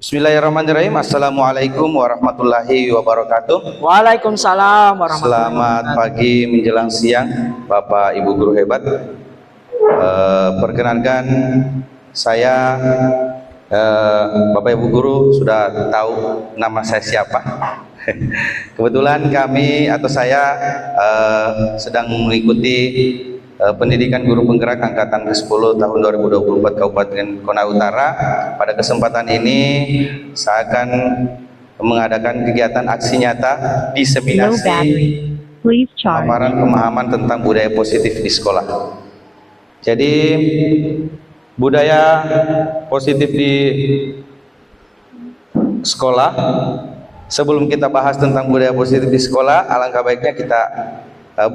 Bismillahirrahmanirrahim. Assalamualaikum warahmatullahi wabarakatuh. Waalaikumsalam warahmatullahi Selamat wabarakatuh. pagi menjelang siang, Bapak Ibu guru hebat. Perkenankan saya, Bapak Ibu guru sudah tahu nama saya siapa. Kebetulan kami atau saya sedang mengikuti pendidikan guru penggerak angkatan ke-10 tahun 2024 Kabupaten Kona Utara. Pada kesempatan ini saya akan mengadakan kegiatan aksi nyata diseminasi paparan pemahaman tentang budaya positif di sekolah. Jadi budaya positif di sekolah, sebelum kita bahas tentang budaya positif di sekolah, alangkah baiknya kita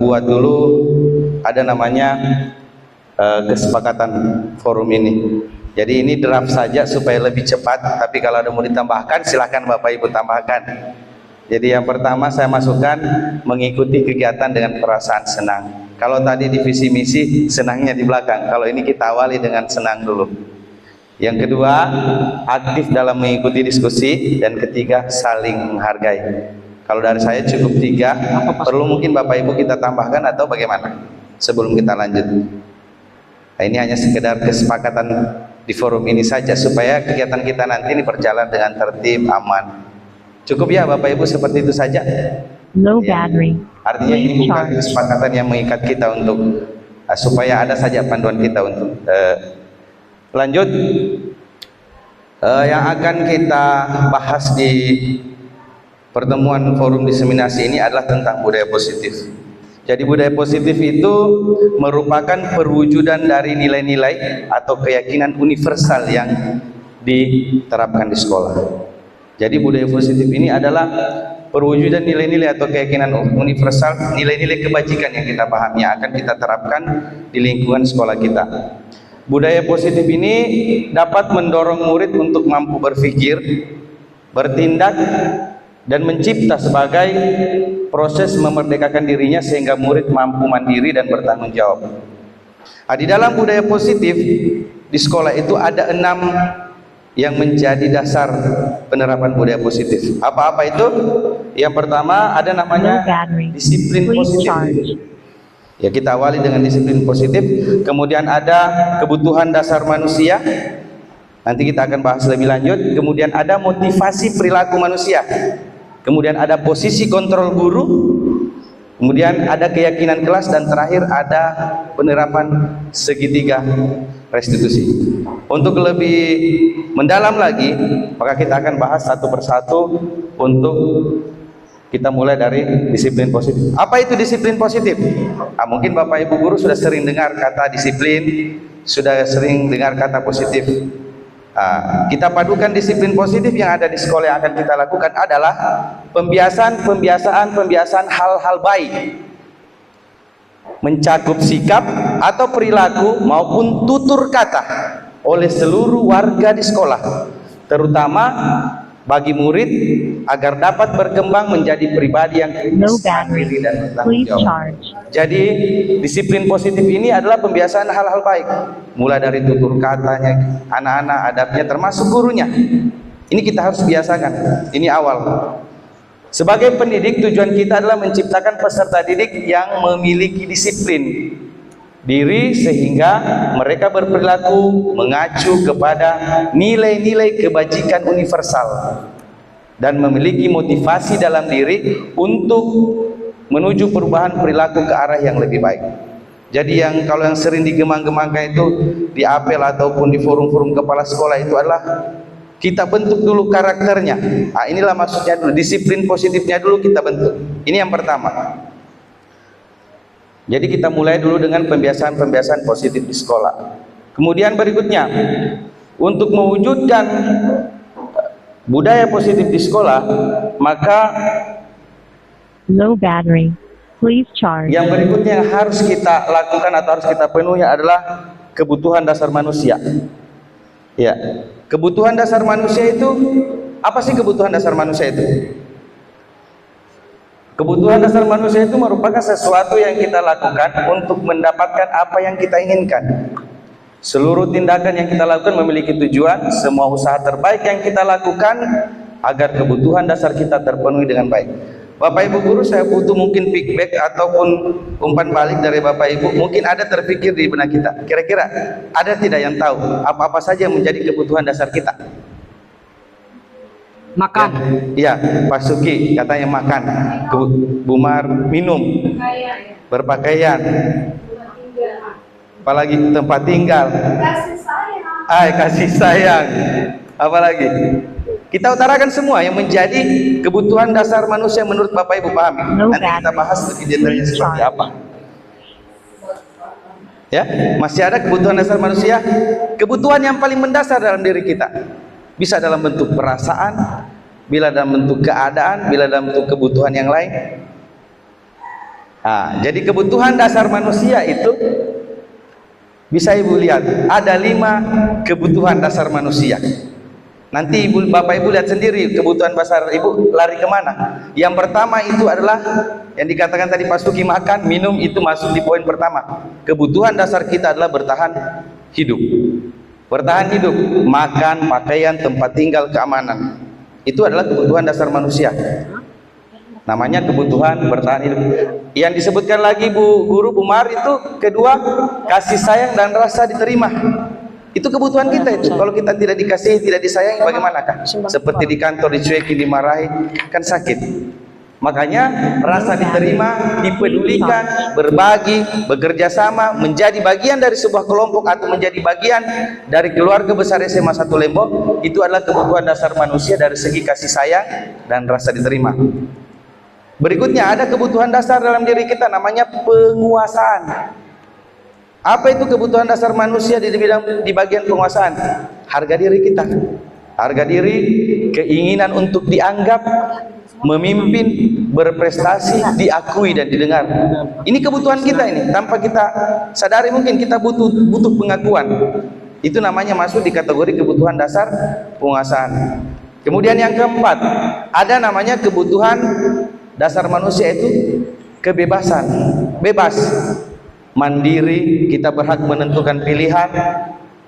buat dulu ada namanya kesepakatan forum ini. Jadi ini draft saja supaya lebih cepat, tapi kalau ada mau ditambahkan silahkan Bapak Ibu tambahkan. Jadi yang pertama saya masukkan mengikuti kegiatan dengan perasaan senang. Kalau tadi di visi misi senangnya di belakang, kalau ini kita awali dengan senang dulu. Yang kedua, aktif dalam mengikuti diskusi, dan ketiga, saling menghargai. Kalau dari saya cukup 3, perlu mungkin Bapak Ibu kita tambahkan atau bagaimana sebelum kita lanjut. Nah, ini hanya sekedar kesepakatan di forum ini saja supaya kegiatan kita nanti ini berjalan dengan tertib, aman. Cukup ya Bapak Ibu, seperti itu saja. Low Ya. battery. Artinya ini bukan kesepakatan yang mengikat kita untuk supaya ada saja panduan kita untuk lanjut. Yang akan kita bahas di pertemuan forum diseminasi ini adalah tentang budaya positif. Jadi budaya positif itu merupakan perwujudan dari nilai-nilai atau keyakinan universal yang diterapkan di sekolah. Jadi budaya positif ini adalah perwujudan nilai-nilai atau keyakinan universal, nilai-nilai kebajikan yang kita pahami, yang akan kita terapkan di lingkungan sekolah kita. Budaya positif ini dapat mendorong murid untuk mampu berpikir, bertindak, dan mencipta sebagai proses memerdekakan dirinya sehingga murid mampu mandiri dan bertanggung jawab. Nah, di dalam budaya positif di sekolah itu ada 6 yang menjadi dasar penerapan budaya positif. Apa-apa itu? Yang pertama ada namanya disiplin positif. Ya, kita awali dengan disiplin positif. Kemudian ada kebutuhan dasar manusia. Nanti kita akan bahas lebih lanjut. Kemudian ada motivasi perilaku manusia. Kemudian ada posisi kontrol guru, kemudian ada keyakinan kelas, dan terakhir ada penerapan segitiga restitusi. Untuk lebih mendalam lagi, maka kita akan bahas satu persatu untuk kita mulai dari disiplin positif. Apa itu disiplin positif? Nah, mungkin Bapak Ibu guru sudah sering dengar kata disiplin, sudah sering dengar kata positif. Kita padukan disiplin positif yang ada di sekolah yang akan kita lakukan adalah pembiasaan hal-hal baik, mencakup sikap atau perilaku maupun tutur kata oleh seluruh warga di sekolah, terutama bagi murid agar dapat berkembang menjadi pribadi yang kritis, mandiri, dan bertanggung jawab. Jadi disiplin positif ini adalah pembiasaan hal-hal baik, mulai dari tutur katanya, anak-anak, adabnya, termasuk gurunya. Ini kita harus biasakan. Ini awal. Sebagai pendidik, tujuan kita adalah menciptakan peserta didik yang memiliki disiplin diri sehingga mereka berperilaku mengacu kepada nilai-nilai kebajikan universal dan memiliki motivasi dalam diri untuk menuju perubahan perilaku ke arah yang lebih baik. Jadi kalau yang sering digemang-gemangkan itu di apel ataupun di forum-forum kepala sekolah itu adalah kita bentuk dulu karakternya. Nah, inilah maksudnya dulu, disiplin positifnya dulu kita bentuk. Ini yang pertama. Jadi kita mulai dulu dengan pembiasaan positif di sekolah. Kemudian berikutnya, untuk mewujudkan budaya positif di sekolah, maka Low battery. Please charge. yang berikutnya yang harus kita lakukan atau harus kita penuhi adalah kebutuhan dasar manusia. Ya, kebutuhan dasar manusia itu apa sih? Kebutuhan dasar manusia itu, kebutuhan dasar manusia itu merupakan sesuatu yang kita lakukan untuk mendapatkan apa yang kita inginkan. Seluruh tindakan yang kita lakukan memiliki tujuan, semua usaha terbaik yang kita lakukan agar kebutuhan dasar kita terpenuhi dengan baik. Bapak Ibu guru, saya butuh mungkin feedback ataupun umpan balik dari Bapak Ibu. Mungkin ada terpikir di benak kita, kira-kira ada tidak yang tahu apa-apa saja yang menjadi kebutuhan dasar kita? Makan. Ya, Pak Suki katanya makan, Bumar minum, berpakaian, apalagi tempat tinggal, kasih sayang, apalagi kita utarakan semua yang menjadi kebutuhan dasar manusia menurut Bapak Ibu pahami. Nanti kita bahas lebih detailnya seperti apa. Ya, masih ada kebutuhan dasar manusia, kebutuhan yang paling mendasar dalam diri kita. Bisa dalam bentuk perasaan, bila dalam bentuk keadaan, bila dalam bentuk kebutuhan yang lain. Nah, jadi kebutuhan dasar manusia itu bisa Ibu lihat, ada 5 kebutuhan dasar manusia. Nanti Bapak Ibu lihat sendiri kebutuhan dasar Ibu lari kemana. Yang pertama itu adalah yang dikatakan tadi Pak Suki, makan, minum, itu masuk di poin pertama. Kebutuhan dasar kita adalah bertahan hidup. Bertahan hidup, makan, pakaian, tempat tinggal, keamanan. Itu adalah kebutuhan dasar manusia. Namanya kebutuhan bertahan hidup. Yang disebutkan lagi Bu Guru Bumar itu kedua, kasih sayang dan rasa diterima. Itu kebutuhan kita itu. Kalau kita tidak dikasihi, tidak disayangi, bagaimanakah? Seperti di kantor dicuekin, dimarahi, kan sakit. Makanya rasa diterima, dipedulikan, berbagi, bekerja sama, menjadi bagian dari sebuah kelompok atau menjadi bagian dari keluarga besar SMA 1 Lembok, itu adalah kebutuhan dasar manusia dari segi kasih sayang dan rasa diterima. Berikutnya ada kebutuhan dasar dalam diri kita, namanya penguasaan. Apa itu kebutuhan dasar manusia di bagian penguasaan? Harga diri kita. Harga diri, keinginan untuk dianggap, memimpin, berprestasi, diakui dan didengar. Ini kebutuhan kita ini. Tanpa kita sadari mungkin kita butuh pengakuan. Itu namanya masuk di kategori kebutuhan dasar penguasaan. Kemudian yang keempat, ada namanya kebutuhan dasar manusia itu kebebasan. Bebas, mandiri, kita berhak menentukan pilihan,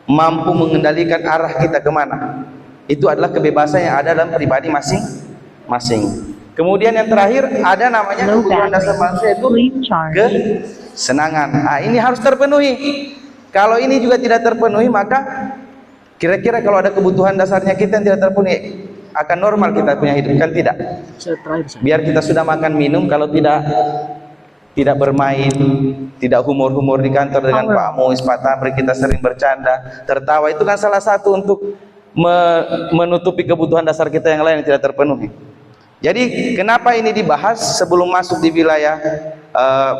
mampu mengendalikan arah kita kemana. Itu adalah kebebasan yang ada dalam pribadi masing-masing. Kemudian yang terakhir ada namanya kebutuhan dasar manusia itu kesenangan. Nah, ini harus terpenuhi. Kalau ini juga tidak terpenuhi, maka kira-kira kalau ada kebutuhan dasarnya kita yang tidak terpenuhi, akan normal kita punya hidup, kan tidak? Biar kita sudah makan minum, kalau tidak bermain, tidak humor-humor di kantor dengan Pak Muis, Pak Tabri, kita sering bercanda, tertawa, itu kan salah satu untuk menutupi kebutuhan dasar kita yang lain yang tidak terpenuhi. Jadi kenapa ini dibahas sebelum masuk di wilayah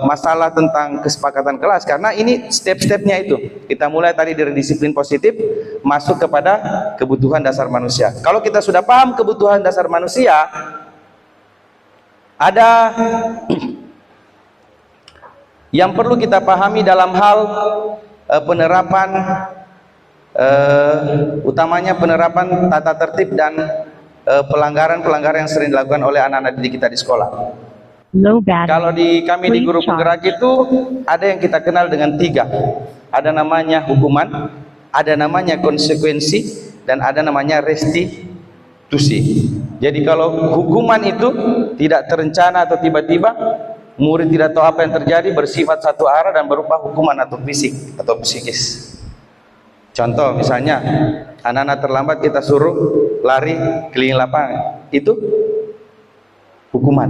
masalah tentang kesepakatan kelas? Karena ini step-stepnya itu. Kita mulai tadi dari disiplin positif, masuk kepada kebutuhan dasar manusia. Kalau kita sudah paham kebutuhan dasar manusia, ada yang perlu kita pahami dalam hal penerapan, utamanya penerapan tata tertib dan pelanggaran-pelanggaran yang sering dilakukan oleh anak-anak didik kita di sekolah. Kalau kami di guru penggerak itu ada yang kita kenal dengan 3. Ada namanya hukuman, ada namanya konsekuensi, dan ada namanya restitusi. Jadi kalau hukuman itu tidak terencana atau tiba-tiba, murid tidak tahu apa yang terjadi, bersifat satu arah dan berupa hukuman atau fisik atau psikis. Contoh misalnya anak-anak terlambat kita suruh lari keliling lapangan, itu hukuman.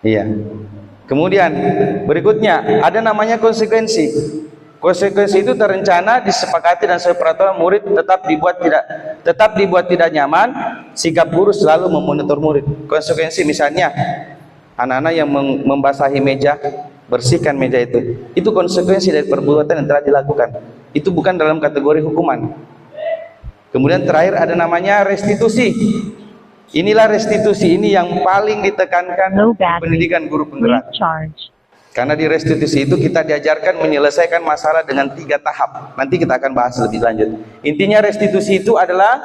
Iya. Kemudian berikutnya ada namanya konsekuensi. Konsekuensi itu terencana, disepakati dan sesuai peraturan, murid tetap dibuat tidak nyaman, sikap guru selalu memonitor murid. Konsekuensi misalnya anak-anak yang membasahi meja, bersihkan meja itu konsekuensi dari perbuatan yang telah dilakukan. Itu bukan dalam kategori hukuman. Kemudian terakhir ada namanya restitusi. Inilah restitusi, ini yang paling ditekankan pendidikan guru penggerak. Karena di restitusi itu kita diajarkan menyelesaikan masalah dengan 3 tahap. Nanti kita akan bahas lebih lanjut. Intinya restitusi itu adalah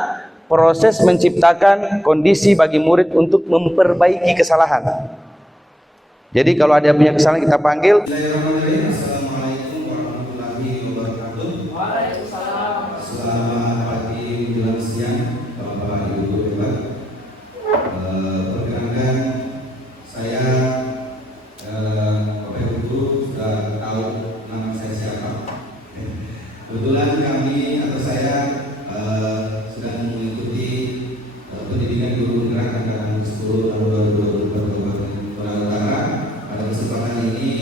proses menciptakan kondisi bagi murid untuk memperbaiki kesalahan. Jadi kalau ada punya kesalahan kita panggil. Assalamualaikum warahmatullahi wabarakatuh. Kebetulan kami atau saya sedang mengikuti pendidikan guru penggerak angkatan 10 tahun 2024 Kabupaten Toraja Utara. Pada kesempatan ini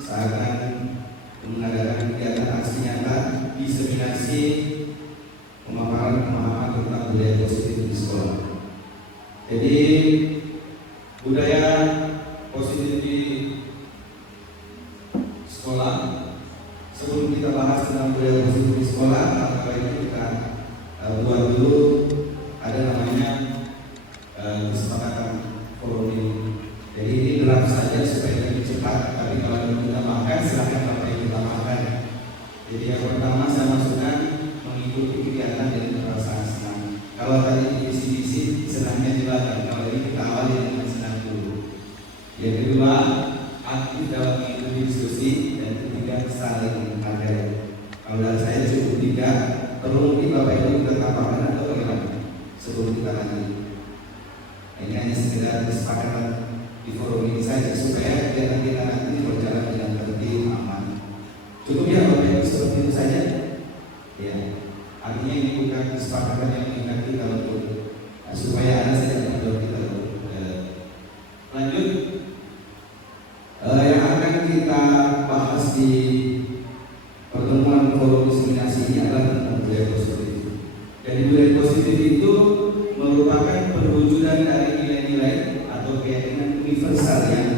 saya akan mengadakan kegiatan aksi nyata diseminasi pemaparan pemahaman tentang budaya positif di sekolah. Jadi budaya positif di sekolah, sebelum kita bahas tentang budaya positif di sekolah, maka baiknya kita buat dulu ada namanya kesepakatan forum ini. Jadi ini draft saja supaya lebih cepat, tapi kalau kita makan silahkan pakai kita makan. Jadi yang pertama saya masukkan mengikuti kegiatan dengan perasaan senang. Kalau tadi visi-visi senangnya di belakang, kalau ini kita awali dengan senang dulu. Yang kedua, aktif dalam mengikuti diskusi, dan ketiga saling menghargai. Kalau dari saya cukup 3, perlu mungkin Bapak Ibu kita tambahkan atau bagaimana sebelum kita lanjut. Ini hanya sekedar kesepakatan di forum ini saja supaya kegiatan kita nanti berjalan dengan tertib, aman. Cukup ya Bapak Ibu, seperti itu saja. Ya, artinya ini bukan kesepakatan yang mengikat kita untuk supaya Anda tidak mendorong kita. Lanjut. Yang akan kita bahas di pertemuan forum diseminasi ini adalah tentang budaya positif. Jadi budaya positif itu merupakan perwujudan dari nilai-nilai atau keyakinan universal yang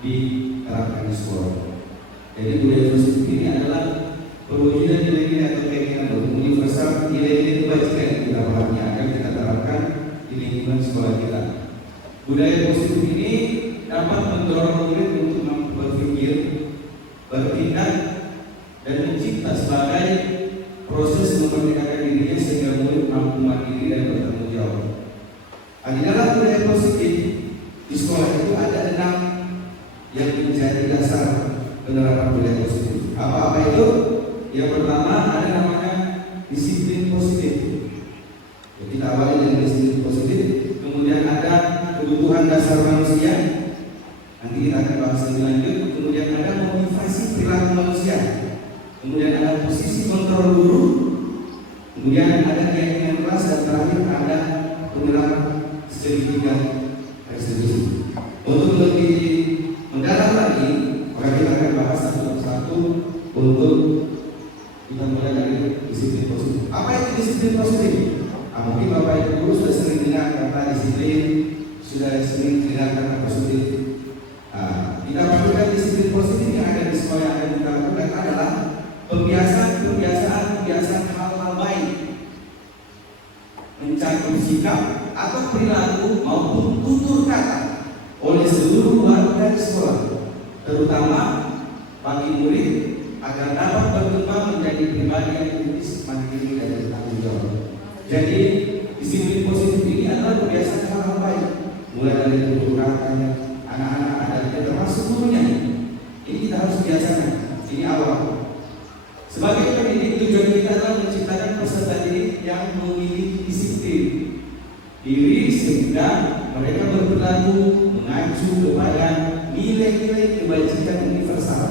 diterapkan di sekolah. Jadi budaya positif ini adalah perwujudan nilai-nilai atau keyakinan universal, nilai-nilai kebajikan yang kita pahami akan kita terapkan di lingkungan sekolah kita. Budaya positif ini dapat mendorong murid untuk berpikir, bertindak, dan mencipta sebagai proses memerdekakan dirinya sehingga murid mampu mandiri dan bertanggung jawab. Di dalam budaya positif di sekolah itu ada 6 yang menjadi dasar penerapan budaya positif. Apa-apa itu? Yang pertama ada namanya disiplin positif. Jadi kita awali dengan disiplin positif. Kemudian ada kebutuhan dasar manusia. Nanti kita akan bahas lebih lanjut. Kemudian ada motivasi perilaku manusia. Kemudian ada posisi kontrol guru. Kemudian ada keyakinan kelas, dan terakhir ada penerapan segitiga restitusi. Untuk lebih mendalam lagi, maka kita akan bahas satu persatu untuk kita mulai dari disiplin positif. Apa itu disiplin positif? Mungkin Bapak Ibu guru sudah sering dengar kata disiplin, sudah sering dengar kata positif. Kita lakukan disiplin positif yang ada di sekolah yang akan kita lakukan adalah kebiasaan hal-hal baik, mencakup sikap atau perilaku maupun tutur kata oleh seluruh warga di sekolah, terutama bagi murid agar dapat berkembang menjadi pribadi yang kritis, mandiri, dan bertanggung jawab. Jadi disiplin positif ini adalah kebiasaan hal-hal baik, mulai dari tutur katanya, anak-anak ada termasuk gurunya. Ini kita harus biasakan. Ini awal. Sebagai pendidik, tujuan kita adalah menciptakan peserta didik yang memiliki disiplin diri sehingga mereka berperilaku mengacu kepada nilai-nilai kebajikan universal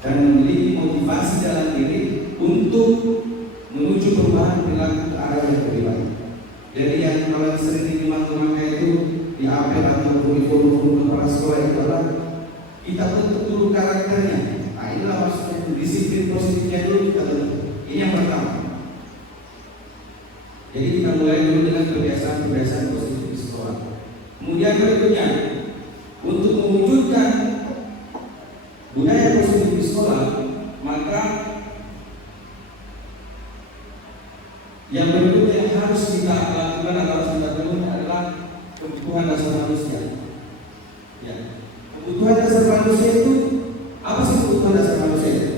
dan memiliki motivasi dalam diri untuk menuju perubahan perilaku ke arah yang lebih baik. Jadi yang kalau sering dimakan itu di apel atau kurikulum kepala sekolah itu adalah kita bentuk dulu karakternya. Nah inilah maksudnya disiplin positifnya dulu kita bentuk. Ini yang pertama. Jadi kita mulai dulu dengan kebiasaan-kebiasaan positif di sekolah. Kemudian berikutnya, untuk mewujudkan budaya positif di sekolah, maka yang berikutnya yang harus kita lakukan atau harus kita penuhi adalah kebutuhan dasar manusia. Ya. Kebutuhan dasar manusia itu apa sih? Kebutuhan dasar manusia itu?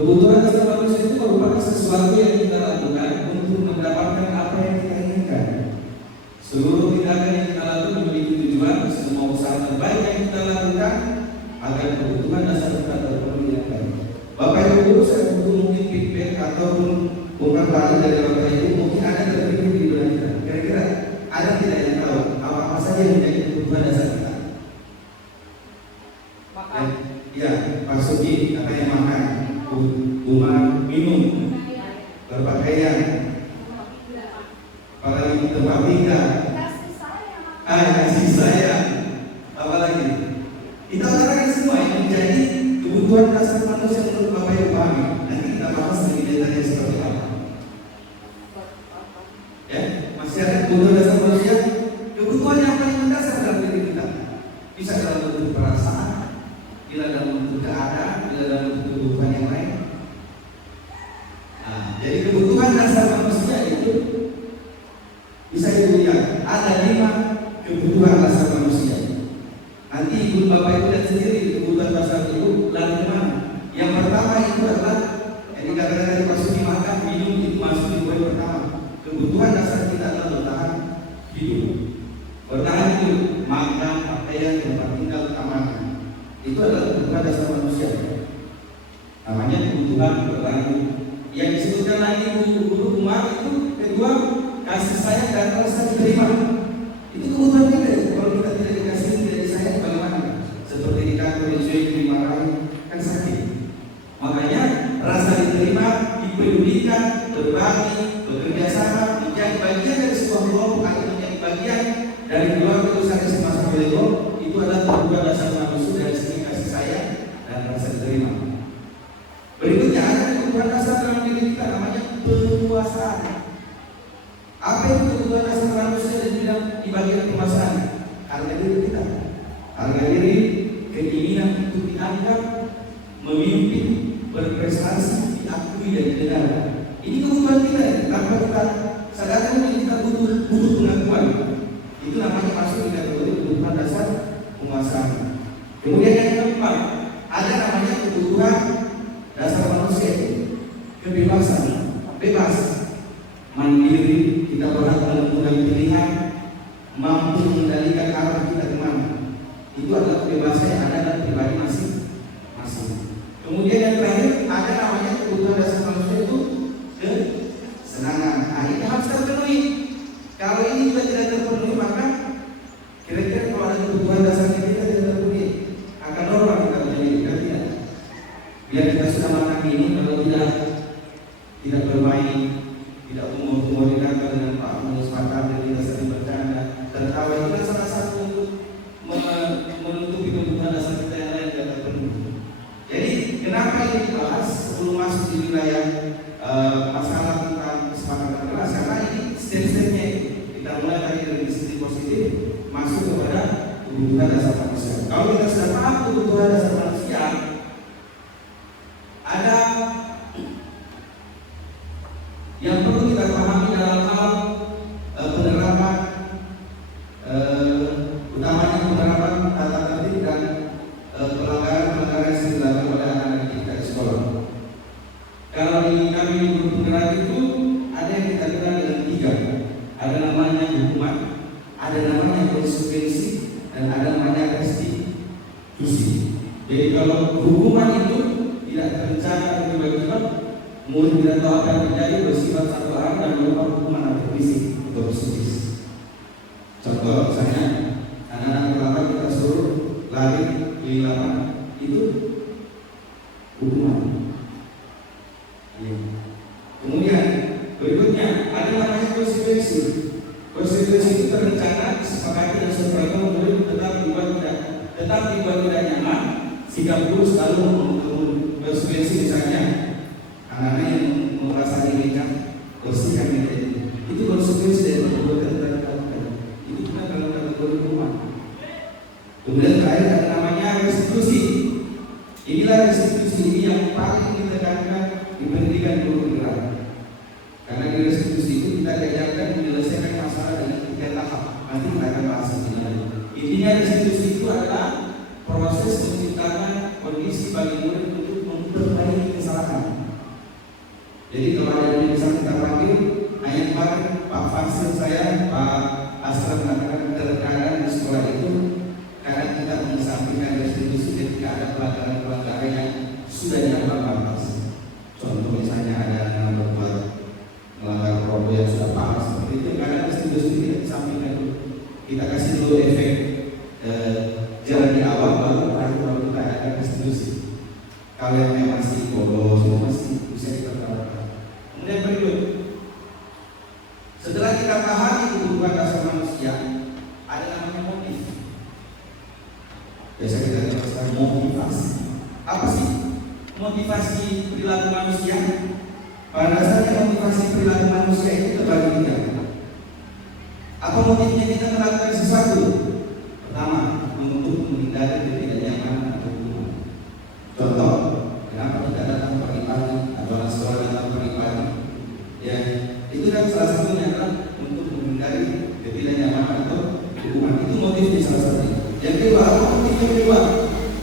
Kebutuhan dasar manusia itu merupakan sesuatu yang kita lakukan untuk mendapatkan apa yang kita inginkan. Seluruh tindakan yang kita lakukan memiliki tujuan, semua usaha terbaik yang kita lakukan agar kebutuhan dasar kita terpenuhi dengan baik. Bapak Ibu guru, saya butuh mungkin feedback ataupun bukan balik dari Bapak Ibu, mungkin ada terpikir di Indonesia. Kira-kira ada tidak yang tahu apa saja yang menjadi kebutuhan dasar kita? Makan. Ya, Pak Sugi katanya makan. rumah minum, berpakaian, apalagi tempat tinggal, kasih sayang, apalagi kita katakan semua yang menjadi kebutuhan dasar manusia menurut Bapak Ibu pahami. Nanti kita bahas lebih detailnya seperti apa. Ya, masih ada kebutuhan dasar manusia, kebutuhan yang paling mendasar dalam diri kita. Bisa dalam bentuk perasaan, bila dalam bentuk keadaan, bila dalam bentuk kebutuhan yang lain. Nah, jadi kebutuhan dasar manusia itu bisa dilihat ada 5 kebutuhan dasar manusia. Nanti ibu bapak ibu lihat sendiri kebutuhan dasar itu lalu mana. Yang pertama itu adalah yang dikatakan tadi masuk dimakan, minum itu masuk di poin pertama. Kebutuhan dasar kita adalah bertahan hidup. Bertahan hidup, makan, pakaian, tempat tinggal, keamanan. Itu adalah kebutuhan dasar manusia. Namanya kebutuhan bertahan hidup. Yang disebutkan lagi guru Umar itu kedua, kasih sayang dan rasa diterima. Itu kebutuhan kita. Kalau kita tidak dikasih, tidak disayang, bagaimana? Seperti di kantor dicuek, dimarahi, kan sakit. Makanya rasa diterima, dipedulikan, berbagi, bekerja sama, menjadi bagian dari sebuah kelompok atau menjadi bagian dari keluarga besar semasa Lego, itu adalah kebutuhan dasar manusia dari segi kasih sayang dan rasa diterima. Berikutnya ada kebutuhan dasar dalam diri kita, namanya penguasaan. Apa itu kebutuhan dasar manusia di bagian penguasaan? Harga diri kita, harga diri, keinginan untuk dianggap, memimpin, berprestasi, diakui dan didengar. Ini kebutuhan kita. Tanpa kita sadar kita butuh pengakuan. Itu namanya masuk di kategori kebutuhan dasar penguasaan. Kemudian yang keempat, ada namanya kebutuhan dasar manusia, kebebasan, bebas, mandiri, kita berhak menentukan pilihan, mampu mengendalikan arah kita kemana. Itu adalah kebebasan yang ada dalam pribadi masing-masing. Kemudian yang terakhir ada namanya kebutuhan dasar manusia itu kesenangan. Nah, ini harus terpenuhi. Kalau ini juga tidak terpenuhi, maka kira-kira kalau ada kebutuhan dasar kita tidak terpenuhi, akan normal kita menjadi tidak. Biar kita sudah makan ini, kalau tidak bermain, tidak umur di kantor dengan Pak Mus Patah dan kita sering bercanda, tertawa, itu kan salah satu untuk menutupi kebutuhan dasar kita yang lain tidak terpenuhi. Jadi kenapa ini dibahas sebelum masuk di wilayah masalah tentang kesepakatan kelas? Karena ini step-stepnya itu kita mulai dari sisi positif masuk kepada kebutuhan dasar manusia. Kalau kita sudah paham kebutuhan dasar manusia, ada yang perlu kita pahami dalam hal penerapan, utamanya penerapan tata tertib dan pelanggaran yang dilakukan oleh anak-anak kita di sekolah. Kalau di kami di guru penggerak itu ada yang kita kenal dengan 3. Ada namanya hukuman, ada namanya konsekuensi, dan ada namanya restitusi. Jadi kalau hukuman itu tidak terencana atau tiba-tiba, murid tidak tahu apa yang terjadi, bersifat satu arah dan berupa hukuman atau fisik atau psikis. Contoh misalnya anak-anak terlambat kita suruh lari di lapangan, itu hukuman. Kemudian berikutnya ada namanya konsekuensi. Konsekuensi itu terencana, disepakati dan sesuai murid tetap dibuat tidak nyaman, sikap guru selalu konsekuensi. Misalnya anak-anak yang merasa diinginkan bersihkan meja itu konsekuensi dari perbuatan yang dilakukan. Itu bukan dalam kategori hukuman. Kemudian terakhir ada namanya restitusi. Inilah restitusi ini yang paling ditekankan di pendidikan guru penggerak. Karena di restitusi itu kita diajarkan menyelesaikan masalah dengan 3 tahap. Nanti kita akan bahas ini lagi. Intinya restitusi itu adalah proses menciptakan kondisi bagi murid untuk memperbaiki kesalahan. Jadi kalau ada yang bisa kita panggil, ayat kemarin Pak Fasil saya, Pak Asra mengatakan terkadang di sekolah itu karena kita mengesampingkan restitusi ketika ada pelanggaran yang sudah dianggap batas. Contoh misalnya ada yang membuat melanggar protokol yang sudah parah seperti itu, karena restitusi tidak disampingkan dulu. Kita kasih dulu efek jalan di awal, baru kita ada restitusi. Kalau yang masih bolos itu masih bisa dipertahankan. Kemudian berikut, setelah kita pahami kebutuhan dasar manusia, ada namanya motif. Biasa kita jelaskan motivasi. Apa sih motivasi perilaku manusia? Pada dasarnya motivasi perilaku manusia itu terbagi tiga. Apa motifnya kita melakukan sesuatu? Pertama, untuk menghindari ketidaknyamanan atau hukuman. Contoh, kenapa kita datang pagi-pagi atau anak sekolah datang pagi-pagi? Ya, itu kan salah satunya adalah untuk menghindari ketidaknyamanan atau hukuman. Itu motifnya salah satunya. Yang kedua, motifnya kedua,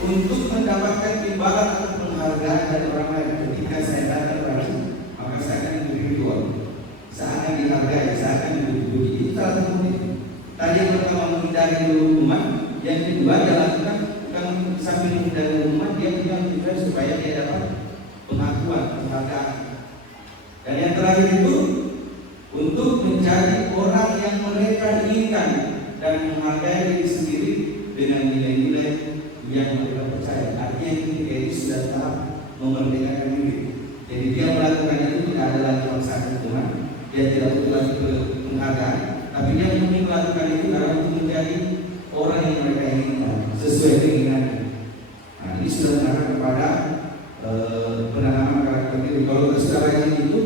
untuk mendapatkan imbalan atau penghargaan dari orang lain. Ketika saya datang pagi, maka saya akan diberi reward, saya akan dihargai, saya akan dipuji. Itu salah satu motif. Tadi yang pertama menghindari hukuman, yang kedua dia lakukan bukan sambil menghindari hukuman, dia punya tujuan supaya dia dapat pengakuan, penghargaan. Dan yang terakhir itu untuk menjadi orang yang mereka inginkan dan menghargai diri sendiri dengan nilai-nilai yang mereka percaya. Artinya ketika itu sudah tahap memerdekakan diri. Jadi dia melakukan itu tidak ada lagi masalah hukuman, dia tidak butuh lagi penghargaan, tapi dia mungkin melakukan itu karena untuk menjadi orang yang mereka inginkan sesuai keinginannya. Nah, ini sudah mengarah kepada penanaman karakter diri. Kalau kita sudah rajin itu,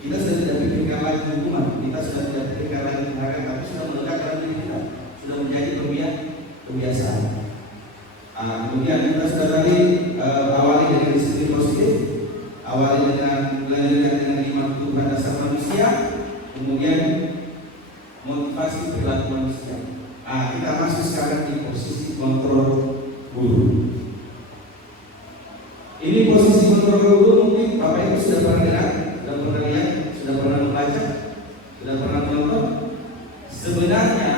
kita sudah tidak pikirkan lagi hukuman, kita sudah tidak pikirkan lagi penghargaan, tapi sudah melekat dalam diri kita, sudah menjadi kebiasaan. Kemudian kita sudah tadi awali dengan disiplin positif, awali dengan melanjutkan dengan 5 kebutuhan dasar manusia, kemudian motivasi perilaku manusia. Kita masuk sekarang di posisi kontrol guru. Ini posisi kontrol guru, mungkin Bapak Ibu sudah pernah dengar, sudah pernah lihat, sudah pernah membaca, sudah pernah menonton. Sebenarnya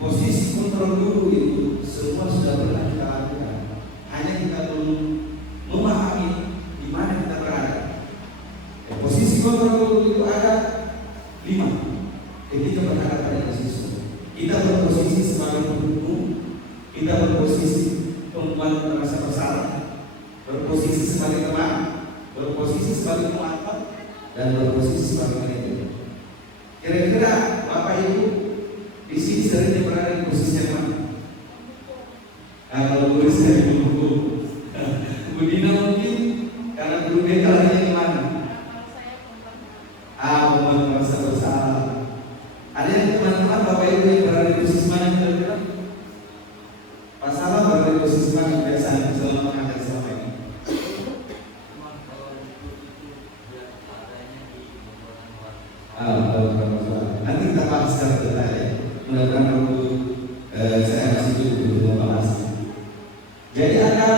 posisi kontrol guru itu semua sudah pernah kita lakukan. Hanya kita belum memahami di mana kita berada. Posisi kontrol guru itu ada 5. Ketika berhadapan dengan siswa, kita berposisi sebagai pendukung, kita berposisi pembuat merasa bersalah, berposisi sebagai teman, berposisi sebagai pengantar, dan berposisi sebagai manajer. Kira-kira Bapak Ibu di sini sering berada di posisi yang mana? Kalau guru saya guru, Bu Dina mungkin karena guru BK lagi yang mana? Pembuat merasa bersalah. Ada yang teman-teman Bapak Ibu yang berada di posisi mana kira-kira? Masalah berada di posisi mana biasanya selama mengajar selama ini? Nanti kita bahas secara detail ya. Mudah-mudahan waktu saya masih cukup untuk membahas. Jadi ada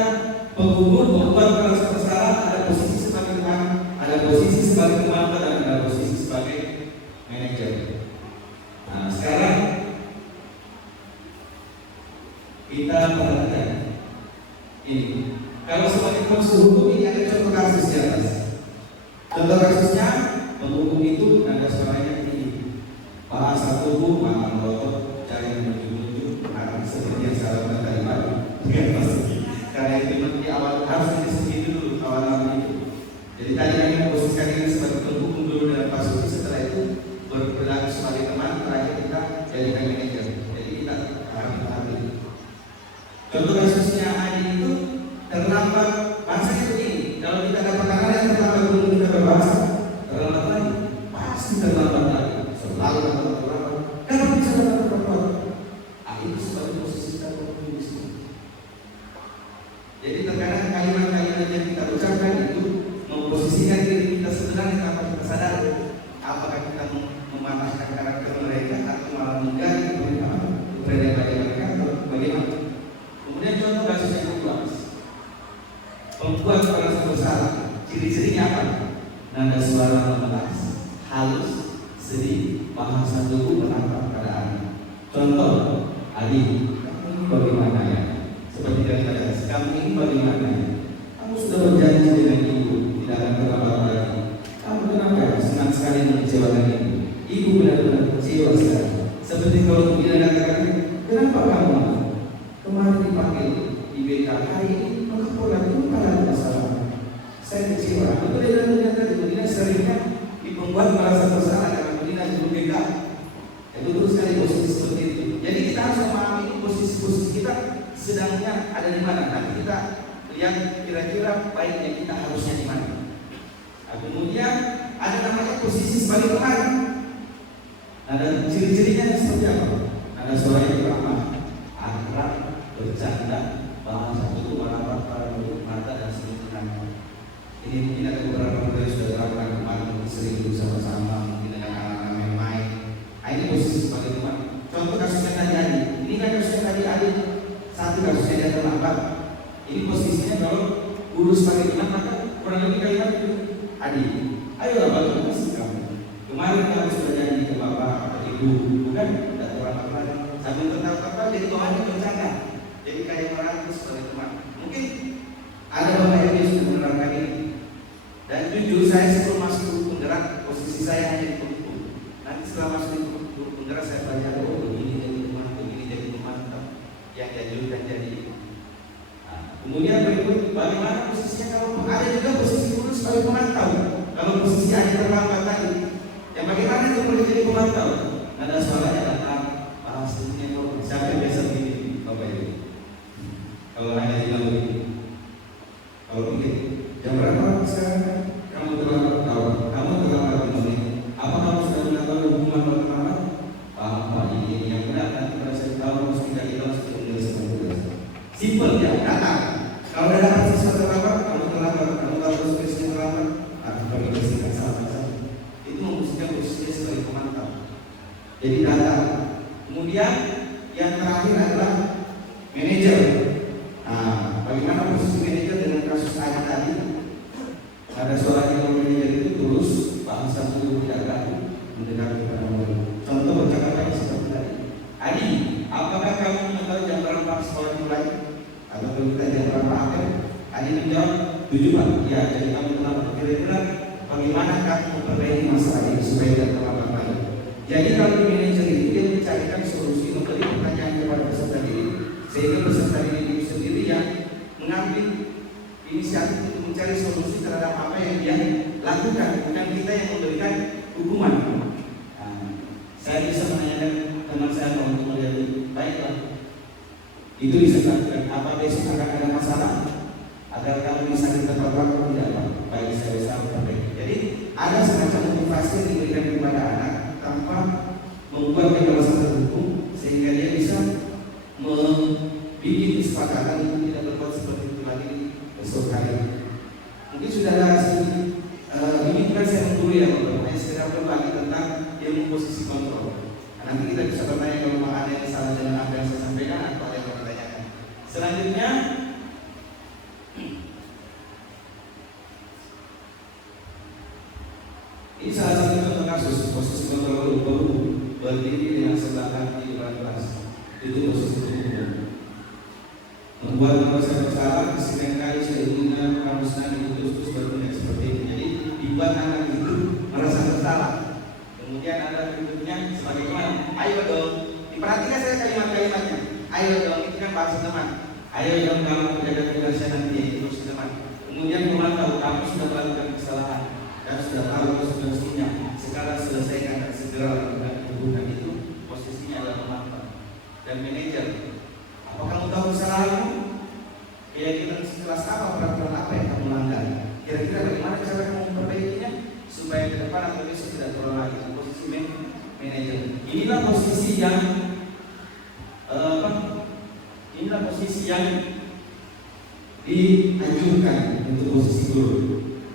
penggugur, pembuat merasa bersalah, ada posisi sebagai teman, ada posisi sebagai pengantar, dan ada posisi sebagai manajer. Nah, sekarang kita perhatikan ini. Kalau sebagai konsul hukum ini ada contoh kasus di atas. Contoh kasusnya penghukum itu nada suaranya tinggi, bahasa tubuh makan melotot, cari menuju-nuju, seperti yang saya lakukan tadi pagi. Karena itu di awal harus disebut dulu awal itu. Jadi tadi kami memposisikan ini sebagai penghukum dulu dalam kasus itu, setelah itu berperilaku sebagai teman, terakhir kita jadikan manajer. Jadi kita harus. Contoh kasusnya Adi itu terlambat bahasanya begini. Kalau kita dapat anak yang terlambat belum kita berbahasa, terlambat lagi, pasti terlambat lagi. Selalu terlambat. Kenapa bisa terlambat? Itu sebagai posisi kita di sini. Jadi terkadang kalimat-kalimat yang kita ucapkan itu memposisikan diri kita sebenarnya tanpa kita sadar. Apakah kita mematahkan karakter mereka atau malah menggali kepribadian mereka atau bagaimana? Kemudian contoh kasus yang kedua, pembuat merasa bersalah. Ciri-cirinya apa? Nada suara memelas, halus, sedih, bahasa tubuh menangkap keadaan. Contoh, Adi, kamu ini bagaimana ya? Seperti yang tadi, kamu ini bagaimana ya? Kamu sudah berjanji dengan ibu tidak akan terlambat lagi. Kamu kenapa ya? Senang sekali mengecewakan ibu. Ibu benar-benar kecewa sekali. Seperti kalau kita katakan, kenapa kamu kemarin dipanggil di BK hari ini? Maka pulang itu ada masalah. posisi sebagai teman. Nada ciri-cirinya seperti apa? Nada suara yang ramah, akrab, bercanda, bahasa itu merapat pada mulut, mata dan senyuman. Ini mungkin ada beberapa model sudah terapkan kemarin, mungkin sering duduk sama-sama, mungkin dengan anak-anak main-main. Nah, ini posisi sebagai teman. Contoh kasusnya tadi Adi. Ini kan kasusnya tadi Adi. Satu kasusnya dia terlambat. Ini posisinya kalau urus sebagai teman maka kurang lebih kalimat itu Adi. Ayolah bantu kasih kamu. Kemarin kamu sudah janji ke bapak atau ibu, bukan? Tidak terlambat lagi. Sambil tetap-tetap jadi Tuhan bercanda. Jadi kayak merangkul sebagai teman. Mungkin ada bapak yang sudah menerapkan ini. Dan jujur saya sebelum masuk penggerak posisi saya hanya di hukum. Nanti setelah masuk di penggerak saya belajar begini jadi teman, begini jadi teman, yang dianjurkan jadi. Nah, kemudian berikut bagaimana posisinya kalau ada juga posisi guru sebagai pemantau. Kalau posisi ada terlambat tadi, yang bagaimana itu boleh jadi pemantau? Ada suaranya datang, bahasanya kalau siapa yang biasa begini, bapak ini. Kalau hanya bilang begini, kalau begini, jam berapa sekarang? Kamu terlambat tahu, kamu terlambat 5 menit. Apa kamu sudah mengetahui hukuman pertama? Apa ini yang benar? Nanti pada saya tahu harus tidak hilang sebelum menyelesaikan tugas. Simpel ya, datang. Kalau ada sesuatu terlambat, kamu terlambat, kamu tahu posisinya terlambat, aku bagi bersihkan sama-sama. Itu memposisikan posisinya sebagai pemantau. Jadi datang. Kemudian yang terakhir adalah manajer. Nah, bagaimana posisi manajer dengan kasus ayat tadi? Ada suara yang manajer itu tulus, bahasa itu tidak ragu, mendengar kepada murid. Contoh percakapan seperti tadi. Adi, apakah kamu mengetahui jam berapa sekolah mulai? Atau kita jam berapa akhir? Adi menjawab, 7 Pak. Ya, jadi kamu terlambat. Kira-kira bagaimana kamu memperbaiki masalah ini supaya tidak terlambat lagi? Jadi kalau di manajer itu dia mencarikan solusi memberi pertanyaan kepada peserta didik, sehingga peserta didik itu sendiri yang mengambil inisiatif untuk mencari solusi terhadap apa yang dia lakukan, bukan kita yang memberikan hukuman. Nah, saya bisa menanyakan teman saya kalau untuk melihat itu, baiklah, itu bisa dilakukan. Apa besok akan ada masalah? Agar kamu bisa di tempat waktu tidak apa? Baik, saya bisa memperbaiki. Jadi ada semacam motivasi yang diberikan kepada anak tanpa membuat dia merasa terhukum, sehingga dia bisa membuat kesepakatan itu tidak berbuat seperti itu lagi besok hari. Mungkin sudah ada ini bukan saya mengguru ya Bapak, saya sedang berbagi tentang ilmu posisi kontrol. Nanti kita bisa bertanya kalau ada yang salah dengan apa yang saya sampaikan atau ada yang bertanyakan. Selanjutnya, ini salah satu contoh kasus posisi kontrol baru berdiri dengan sebelah kaki di depan kelas. Itu posisi umum. Membuat nama saya bersalah, sekian kali saya dengar kamusnya terus bertindak seperti ini. Jadi dibuat anak itu merasa bersalah. Kemudian ada berikutnya sebagai teman. Ayo dong, diperhatikan saya kalimat-kalimatnya. Ayo dong, itu kan bahasa teman. Ayo dong kamu menjaga tugasnya nanti itu teman. Kemudian memantau kamu sudah melakukan kesalahan dan sudah tahu konsekuensinya. Sekarang selesaikan dan segera lakukan hubungan itu. Posisinya adalah memantau. Dan manajer, apa kamu tahu kesalahanmu? Keyakinan sekelas apa, peraturan apa yang kamu langgar? Kira-kira bagaimana cara kamu memperbaikinya supaya ke depan atau besok tidak terulang lagi? Posisi manajer. Inilah posisi yang inilah posisi yang dianjurkan untuk posisi guru,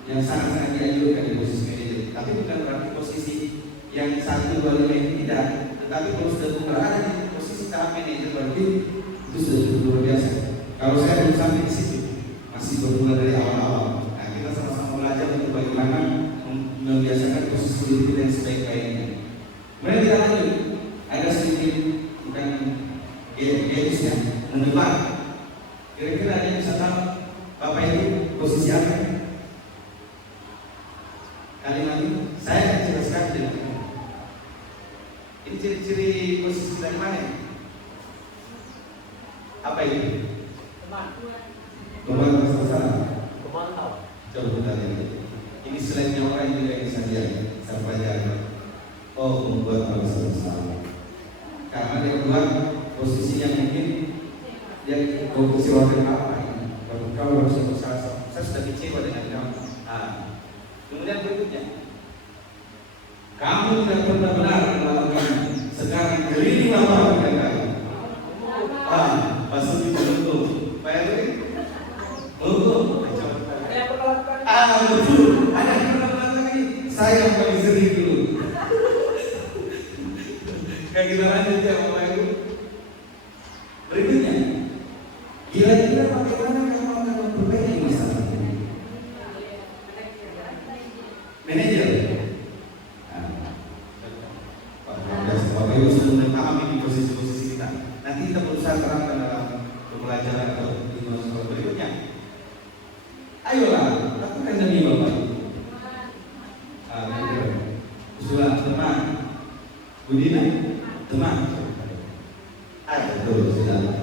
yang sangat-sangat dianjurkan di posisi manajer. Tapi bukan berarti posisi yang 1, 2, 5 ini tidak. Tetapi kalau sudah berada di posisi tahap manajer berarti itu sudah cukup luar biasa. Kalau saya belum sampai di situ, masih bermula dari awal-awal. Nah, kita sama-sama belajar untuk bagaimana membiasakan posisi diri dan sebaik-baiknya. Kemudian kita lanjut, ada sedikit bukan ya, mendebat. Kira-kira ada yang bisa tahu Bapak itu posisi apa? Kalimat itu saya akan jelaskan dengan ini ciri-ciri posisi dari mana? Apa itu? Teman masalah. Coba kita lihat. Ini slide-nya orang yang tidak bisa lihat. Saya pelajari. Oh, membuat masalah. Karena dia buat posisi yang mungkin dia posisi wakil apa ini? Kalau harus bersama. Saya sudah kecewa dengan kamu. Kemudian berikutnya. Kamu tidak pernah benar melakukannya. Sekarang keliling lapangan dengan kamu. Masuk di betul. Pak Erwin, betul. Betul. Ada yang pernah melakukan ini. Saya yang paling sering dulu. Kayak kita lanjut ya Bapak Ibu. Berikutnya, kira-kira bagaimana kamu akan memperbaiki masalah ini? Manajer. Bapak Ibu sudah pahami di posisi-posisi kita. Nanti kita berusaha terapkan dalam pembelajaran atau di sekolah berikutnya. Ayolah, lakukan demi Bapak. Sudah teman, Budina, teman. Betul,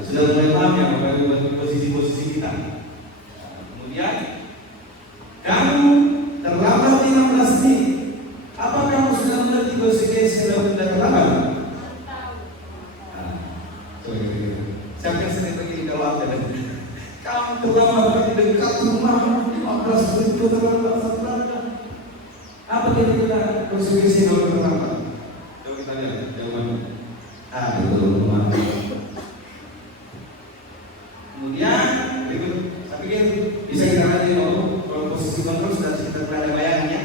sudah mulai paham ya Bapak Ibu posisi-posisi kita. Kemudian, kamu terlambat 15 menit. Apa kamu sudah mengerti konsekuensi dalam tidak terlambat? Siapa yang sering pergi kalau apa dan kamu terlambat di dekat rumah 15 menit terlambat. Apa kira-kira konsekuensi kalau terlambat? Coba kita lihat jawabannya. Betul. Kemudian berikut, saya pikir bisa kita lihat kalau posisi kontrol sudah kita berada bayangannya.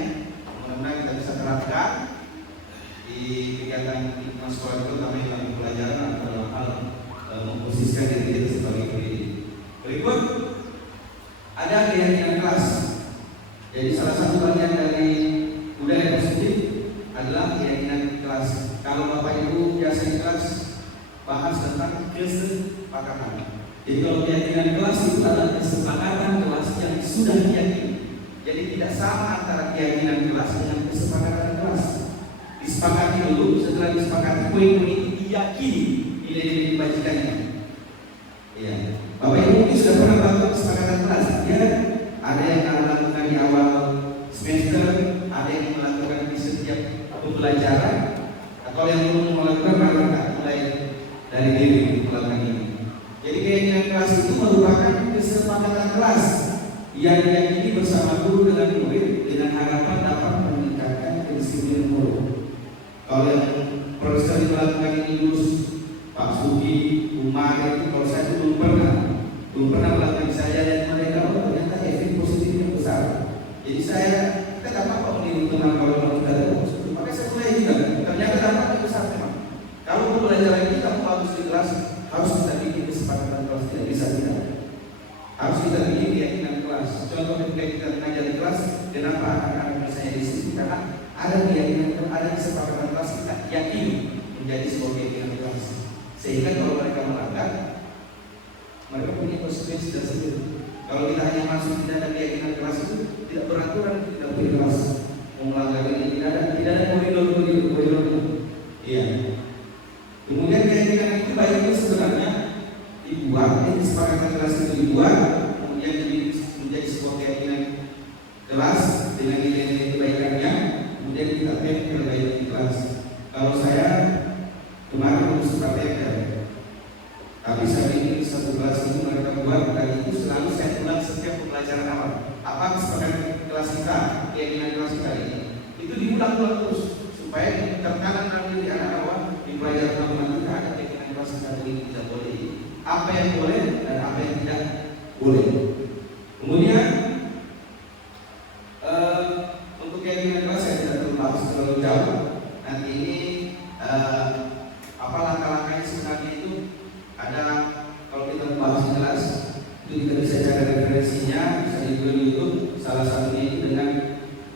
Mudah-mudahan kita bisa terapkan di kegiatan lingkungan sekolah itu, terutama dalam pelajaran atau dalam hal memposisikan diri kita sebagai guru. Berikut ada keyakinan kelas. Jadi salah satu bagian dari budaya positif adalah keyakinan kelas. Kalau Bapak Ibu biasa di kelas bahas tentang kesepakatan. Jadi kalau keyakinan kelas itu adalah kesepakatan kelas yang sudah diyakini. Jadi tidak sama antara keyakinan kelas dengan kesepakatan kelas. Disepakati dulu, setelah disepakati poin-poin itu diyakini nilai-nilai dibacakannya. Iya. Bapak Ibu mungkin sudah pernah melakukan kesepakatan kelas, ya? Ada yang melakukan di awal semester, ada yang melakukan di setiap pembelajaran, atau yang belum melakukan mulai dari diri melakukan ini. Jadi keyakinan kelas itu merupakan kesepakatan kelas yang diyakini bersama guru dengan murid dengan harapan dapat meningkatkan kedisiplinan murid. Kalau yang profesor melakukan ini dulu, Pak Sugi, Umar itu kalau saya itu belum pernah melakukan. Saya dan mereka ternyata efek positifnya besar. Jadi kita dapat apa meniru teman kalau kita ada positif. Makanya saya mulai juga. Ternyata dampaknya besar memang. Kalau pembelajaran kita bagus di kelas, harus kita bikin kesepakatan kelas, tidak bisa tidak. Harus kita bikin keyakinan kelas. Contoh ketika kita mengajar di kelas, kenapa anak-anak saya di sini? Karena ada keyakinan, ada kesepakatan kelas kita yakin menjadi sebuah keyakinan kelas. Sehingga kalau mereka melanggar, mereka punya konsekuensi tersendiri. Kalau kita hanya masuk tidak ada keyakinan kelas itu tidak beraturan, tidak punya kelas. Mau melanggar ini tidak ada koridor. Iya. Kemudian keyakinan itu baiknya sebenarnya dibuat, kesepakatan kelas itu dibuat, kemudian menjadi sebuah keyakinan kelas dengan nilai-nilai kebaikannya, kemudian kita perbaikan di kelas. Kalau saya kemarin harus praktekkan, tapi saya ingin satu kelas itu mereka buat, dan itu selalu saya ulang setiap pembelajaran awal. Apa kesepakatan kelas kita, keyakinan kelas kita ini, itu diulang-ulang terus supaya tertanam dalam diri anak awal di pelajaran awal kita ada keyakinan kelas kita ini tidak boleh. Apa yang boleh dan apa yang tidak boleh. Kemudian untuk keyakinan kelas saya tidak terlalu terlalu jauh. Nanti ini apa langkah-langkahnya sebenarnya itu ada. Kalau kita membahas kelas itu kita bisa cari referensinya, bisa di YouTube. Salah satunya itu dengan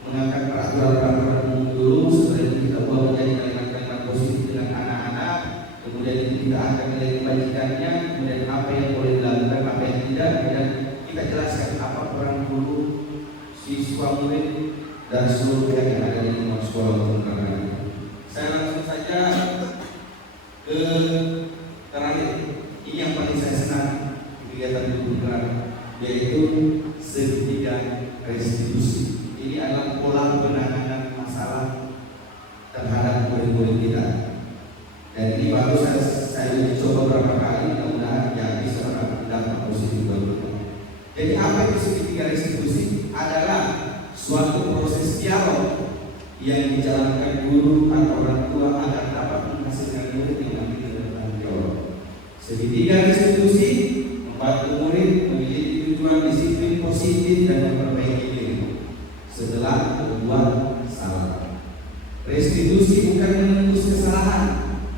mengangkat peraturan dulu setelah itu kita buat menjadi kalimat-kalimat positif dengan anak-anak. Kemudian itu kita akan nilai kebajikannya, kemudian apa yang boleh dilakukan, apa yang tidak, dan kita jelaskan apa peran guru, siswa, murid, dan seluruh pihak yang ada di lingkungan sekolah untuk menerapkan. Saya langsung saja ke terakhir. Ini yang paling saya senang di kegiatan pembelajaran, yaitu segitiga restitusi. Ini adalah pola penanganan masalah terhadap murid-murid kita. Dan ini baru saya coba beberapa kali, mudah-mudahan ya bisa dampak positif buat. Jadi apa itu segitiga restitusi? Adalah suatu proses dialog yang dijalankan guru atau orang tua agar dapat menghasilkan murid yang mandiri dan bertanggung jawab. Segitiga restitusi membantu murid memiliki tujuan disiplin positif dan memperbaiki diri setelah berbuat salah. Restitusi bukan menembus kesalahan,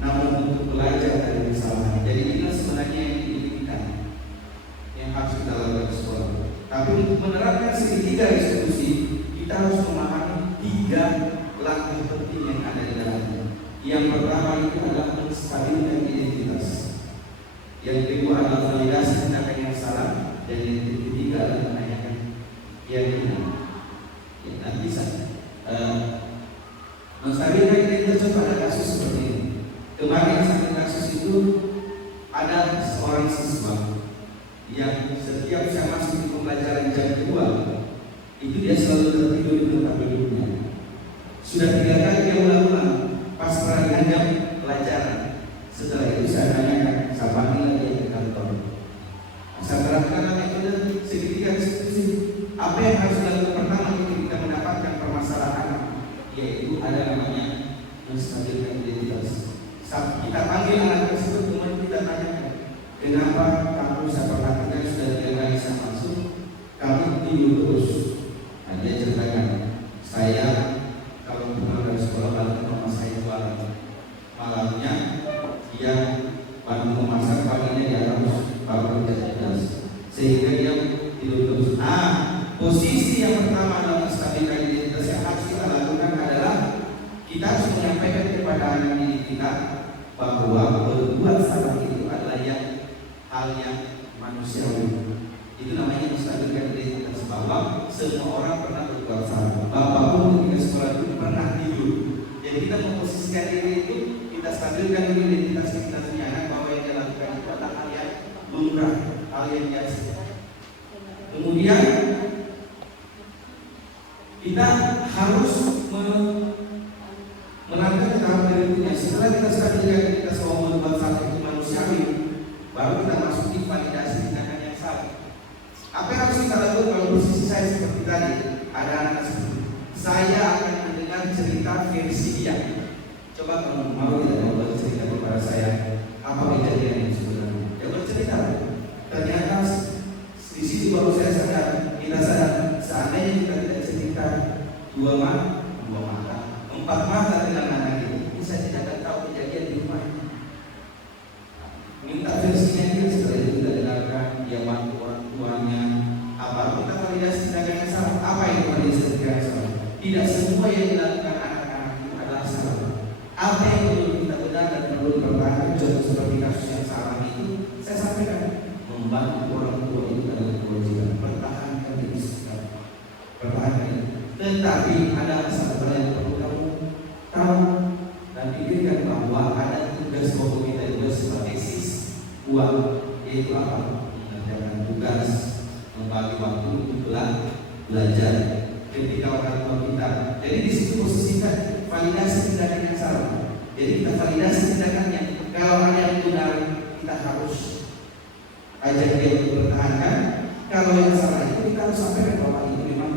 namun untuk belajar dari kesalahan. Jadi ini sebenarnya yang diinginkan, yang harus kita lakukan di sekolah. Tapi untuk menerapkan segitiga restitusi, kita harus memahami 3 langkah penting yang ada di dalamnya. Yang pertama itu adalah menstabilkan identitas. Yang kedua adalah validasi tindakan yang salah, dan yang ketiga adalah menanyakan keyakinan. Ya, nanti menstabilkan identitas pada kasus seperti ini. Kemarin satu kasus itu ada seorang siswa yang setiap saya masuk di pembelajaran jam 2 itu dia selalu tertidur di tempat duduknya. Sudah 3 kali dia ulang-ulang pas peralihan jam pelajaran. Setelah itu saya tanyakan, saya panggil dia ke kantor. Saya terangkan metode segitiga restitusi. Apa yang harus dilakukan pertama ketika mendapatkan permasalahan, yaitu ada namanya menstabilkan identitas. Kita panggil anak tersebut, kemudian kita tanyakan, kenapa kamu saya perhatikan sudah 3 kali saya masuk, kamu tidur terus? Nah, dia ceritakan, saya kalau pulang dari sekolah bantu mama saya jualan, malamnya dia bantu memasak, paginya dia harus bangun jas, sehingga dia tidur terus. Posisi yang pertama dalam menstabilkan identitas yang harus kita lakukan adalah kita harus menyampaikan kepada anak didik kita bahwa berbuat salah itu adalah hal yang manusiawi. Itu namanya menstabilkan identitas, bahwa semua orang pernah berbuat salah. Bapak pun ketika sekolah dulu pernah tidur. Jadi kita memposisikan diri itu, kita stabilkan dulu identitas kita punya anak, bahwa yang dia lakukan itu adalah hal yang lumrah, hal yang biasa. Kemudian kita harus melangkah ke tahap berikutnya. Setelah kita stabilkan kita semua membuat salah itu manusiawi, baru kita masuk di validasi tindakan yang salah. Apa yang harus kita lakukan kalau posisi saya seperti tadi? Ada anak seperti saya akan mendengar cerita versi dia. Coba kalau mau tidak mau bercerita kepada saya apa kejadian yang sebenarnya. Dia bercerita. Ternyata di situ baru saya sadar, kita sadar seandainya kita tidak cerita 2 mata, 4 mata dengan anak itu, saya tidak akan tahu kejadian di rumah. Minta versinya dia, setelah itu kita dengarkan, dia bantu orang tuanya. Apa kita validasi tindakan yang salah? Apa yang validasi tindakan yang salah? Tidak semua yang dilakukan anak-anak itu adalah salah. Apa yang perlu kita benar dan perlu dipertahankan, contoh seperti kasus yang salah itu, saya sampaikan, membantu orang tua itu adalah kewajiban. Pertahankan itu sekarang. Pertahankan itu. Tetapi ada satu hal yang perlu kamu tahu dan pikirkan, bahwa ada tugas pokok kita juga sebagai siswa, yaitu apa? Mengerjakan tugas, membagi waktu untuk belajar. Ketika orang tua kita, jadi di situ posisikan validasi tindakan yang salah. Jadi kita validasi tindakannya. Kalau ada yang benar, kita harus ajak dia untuk bertahankan. Kalau yang salah itu kita harus sampaikan bahwa itu memang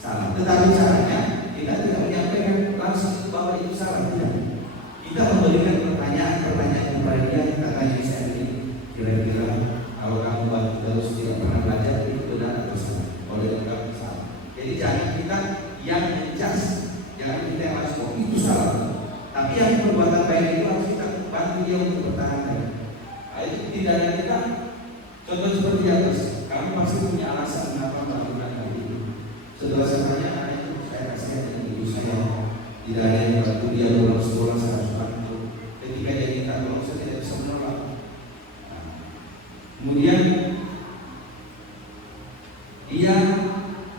salah. Tetapi caranya kita tidak menyampaikan langsung bahwa itu salah, tidak. Kita memberikan pertanyaan kepada dia. Kita tanya saya ini, kira-kira kalau kamu bantu terus tidak pernah belajar, itu benar atau salah? Oleh kamu salah. Jadi jangan kita yang menjas, jangan kita yang harus bahwa itu salah. Tapi yang perbuatan baik itu harus kita bantu dia untuk bertahan. Itu tidak ada kita. Contoh seperti di atas, kamu pasti punya alasan kenapa melakukan hal itu. Setelah saya tanya, saya kasih dengan ibu saya, tidak ada yang bantu dia pulang sekolah, saya harus bantu. Ketika dia minta tolong, saya tidak bisa menolak. Kemudian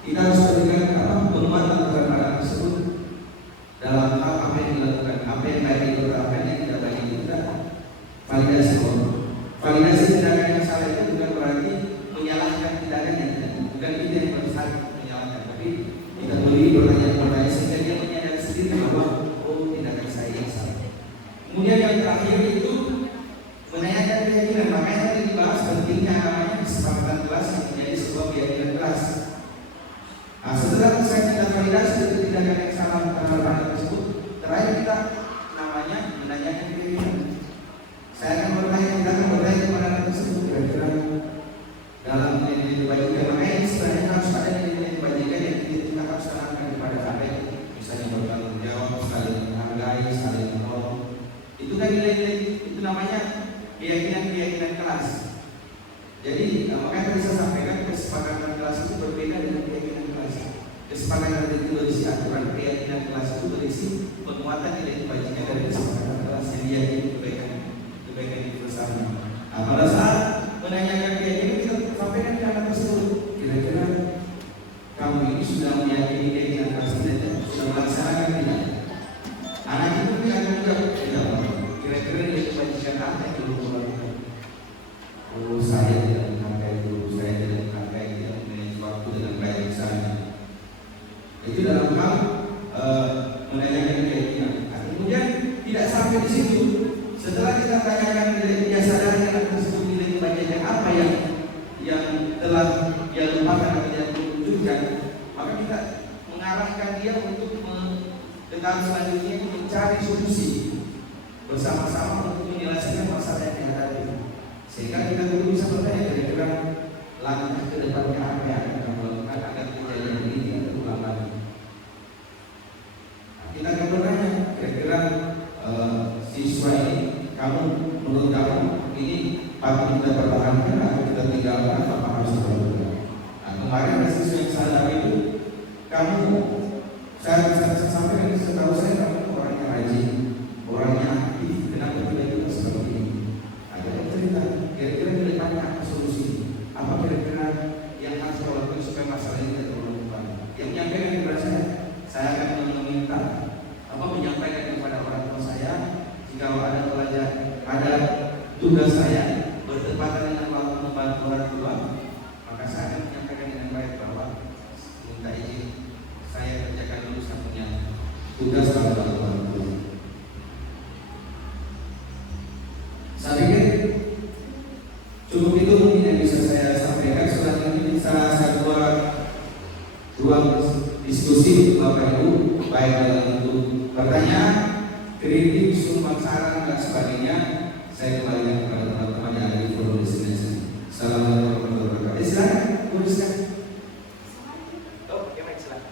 kita harus berikan penguatan terhadap anak tersebut dalam hal apa yang dilakukan, apa yang baik diterapkan, yang tidak baik tidak. Validasi tindakan yang salah itu bukan berarti menyalahkan tindakan yang tidak, bukan itu yang validasi dari tindakan yang salah terhadap anak tersebut, terakhir kita namanya menanyakan keinginan. Saya akan bertanya, kita akan bertanya kepada anak tersebut, kira-kira dalam nilai kebajikan, makanya istilahnya harus ada nilai kebajikan yang kita harus tanamkan kepada anak, misalnya bertanggung jawab, saling menghargai, saling menolong. Itu kan nilai-nilai, itu namanya keyakinan kelas. Jadi makanya tadi saya sampaikan kesepakatan kelas itu berbeda dengan keyakinan kelas. Kesepakatan itu berisi aturan, keyakinan kelas itu berisi penguatan nilai kebajikan dari kesepakatan kelas yang diyakini kebaikan universalnya. Nah, pada saat menanyakan keyakinan kita sampaikan ke anak tersebut, kira-kira kamu ini sudah meyakini keyakinan kelas ini, sudah melaksanakan tidak? Anak itu akan menjawab tidak. Kira-kira nilai kebajikan apa yang belum melakukan? Oh, saya tidak menghargai guru, saya tidak menghargai, tidak memanage waktu dengan baik misalnya. Itu dalam hal menanyakan keyakinan. Nah, kemudian tidak sampai di situ. Setelah kita tanyakan dia sadari anak tersebut nilai kebajikan apa yang telah dia lupakan atau dia tunjukkan, maka kita mengarahkan dia untuk ke tahap selanjutnya untuk mencari solusi bersama-sama untuk menyelesaikan masalah yang dihadapi. Sehingga kita dulu bisa bertanya kira-kira langkah ke depannya apa yang akan kamu lakukan agar kejadian ini tidak terulang lagi. Nah, kita akan bertanya kira-kira siswa ini, kamu menurut kamu ini patut kita pertahankan atau kita tinggalkan, apa harus kita lakukan? Nah, kemarin ada siswa yang sadar itu, saya sampaikan, setahu saya kamu orangnya rajin, orangnya aktif, kenapa tidak kita seperti ini? Cerita, kira-kira ke depannya apa solusi? Apa kira-kira yang harus kita lakukan supaya masalah ini tidak terulang kembali? Yang menyampaikan kepada saya akan meminta menyampaikan kepada orang tua saya, jika ada pelajar, ada tugas saya bertepatan dengan waktu membantu orang tua, maka saya akan menyampaikan dengan baik bahwa minta izin saya kerjakan dulu satunya tugas pada orang tua. Saya pikir cukup itu mungkin yang bisa saya sampaikan. Selanjutnya salah satu ruang diskusi Bapak Ibu, baik dalam bentuk pertanyaan, kritik, sumbang saran dan sebagainya. Saya kembalikan kepada teman-teman yang ada di forum di sini. Assalamualaikum warahmatullahi wabarakatuh. Silakan, tuliskan. Oh, oke, baik, silakan.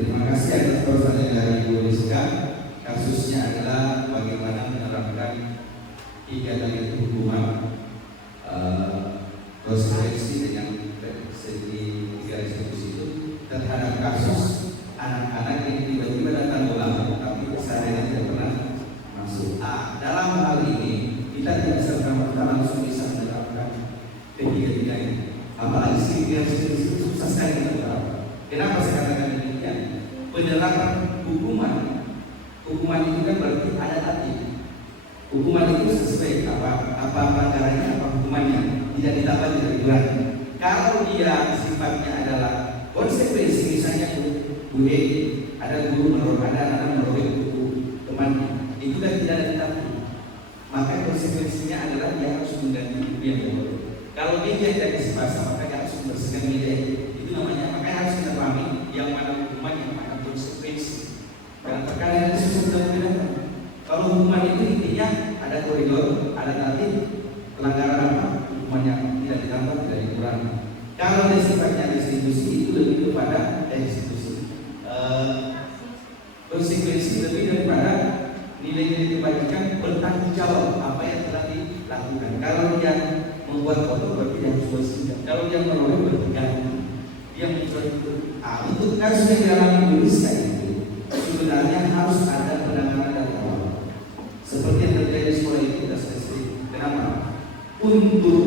Terima kasih atas pertanyaan dari Bu Rizka. Kasusnya adalah bagaimana menerapkan 3 kali hukuman konsekuensi dengan segi 3 restitusi itu terhadap kasus anak-anak yang tiba-tiba datang ulang tapi kesadaran tidak pernah masuk. Dalam hal ini kita tidak serta-merta langsung bisa menerapkan ketiga-tiganya. Apalagi segi restitusi susah sekali kita terapkan. Kenapa saya katakan demikian? Penerapan hukuman itu kan berarti ada tatib. Hukuman itu sesuai apa pelanggarannya, apa hukumannya, tidak ditambah, tidak dikurangi. Kalau dia sifatnya adalah konsekuensi, misalnya ada guru menurut, ada anak menurut buku temannya, itu kan tidak ada tatib. konsekuensinya adalah dia harus mengganti buku yang baru. Kalau dia tidak isi bahasa, maka dia harus membersihkan media. Itu namanya, makanya harus kita pahami yang mana hukuman, yang mana konsekuensi. Karena terkadang itu susah untuk membedakan. Kalau hukuman itu intinya ada koridor, ada nanti pelanggaran apa, hukuman yang tidak ditambah, tidak dikurangi. Kalau dia sifatnya restitusi itu lebih kepada konsekuensi lebih daripada nilai-nilai kebajikan, bertanggung jawab apa yang telah dilakukan. Kalau dia membuat kotor berarti dia harus bersihkan. Kalau dia meroleh berarti dia menjual itu. Untuk kasus yang dialami Indonesia itu sebenarnya harus ada penanganan dari awal. Seperti yang terjadi di sekolah itu sudah selesai. Kenapa? Untuk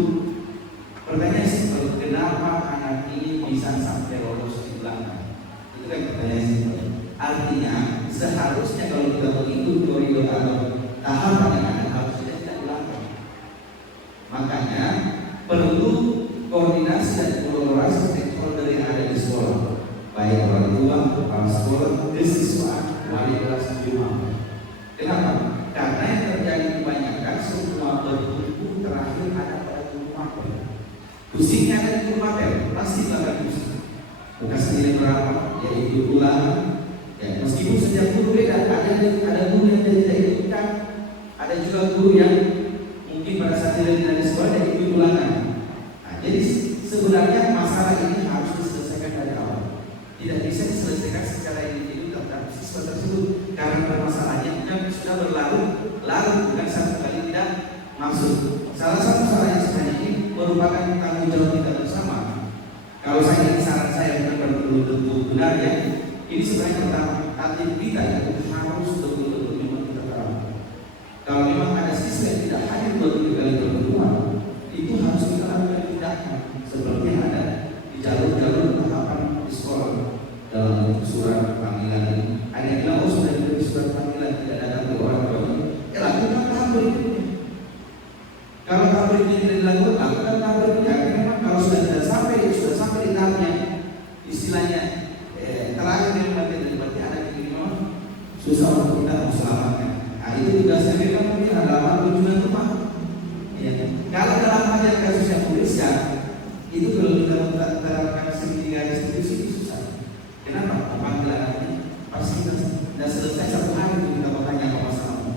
pertanyaan simpel, kenapa anak ini bisa sampai lolos di belakang? Itu kan pertanyaan simpel. Artinya seharusnya kalau kita mengikut koridor atau tahapan yang ada harusnya tidak belakang. Makanya perlu koordinasi dan kolaborasi stakeholder yang ada di sekolah, baik orang tua, kepala sekolah, siswa, wali kelas, guru. Kenapa? Karena yang terjadi kebanyakan semua bertumpu terakhir ada pada guru mapel. Pusingnya ada di guru mapel, pasti bakal pusing. Bukan sendiri berapa, dia ikut ulang. Ya, meskipun setiap guru beda, ada guru yang tidak ikutkan, ada juga guru yang mungkin pada saat dia di sekolah dia ikut ulangan. Nah, jadi sebenarnya masalah ini harus diselesaikan dari awal. Tidak bisa diselesaikan secara individu terhadap siswa tersebut karena permasalahannya yang sudah berlalu bukan satu kali tidak masuk. Salah satu masalah yang sebenarnya ini merupakan tanggung jawab kita bersama. Kalau saya saran saya bukan tentu benar ya. Ini sebenarnya pertama, atlet kita yang harus betul-betul memang kita tahu. Kalau memang ada siswa yang tidak hadir 2-3 kali pertemuan, itu harus kita lakukan tindakan seperti yang ada di jalur-jalur tahapan di sekolah dalam surat panggilan ini. Ada yang bilang, oh sudah diberi surat panggilan tidak datang ke orang tuanya. Lakukan tahap berikutnya. Kalau tahap berikutnya tidak dilakukan, lakukan tahap berikutnya. Memang kalau sudah sampai di tahapnya, istilahnya terakhir yang berarti ada kiriman susah untuk kita selamatkan. Nah itu tugasnya memang mungkin adalah kunjungan rumah. Ya. Kalau dalam hal yang kasus yang tuliskan itu kalau kita menerapkan segitiga restitusi itu susah. Kenapa? Panggilan ini pasti kita sudah selesai 1 hari itu kita bertanya apa masalahmu.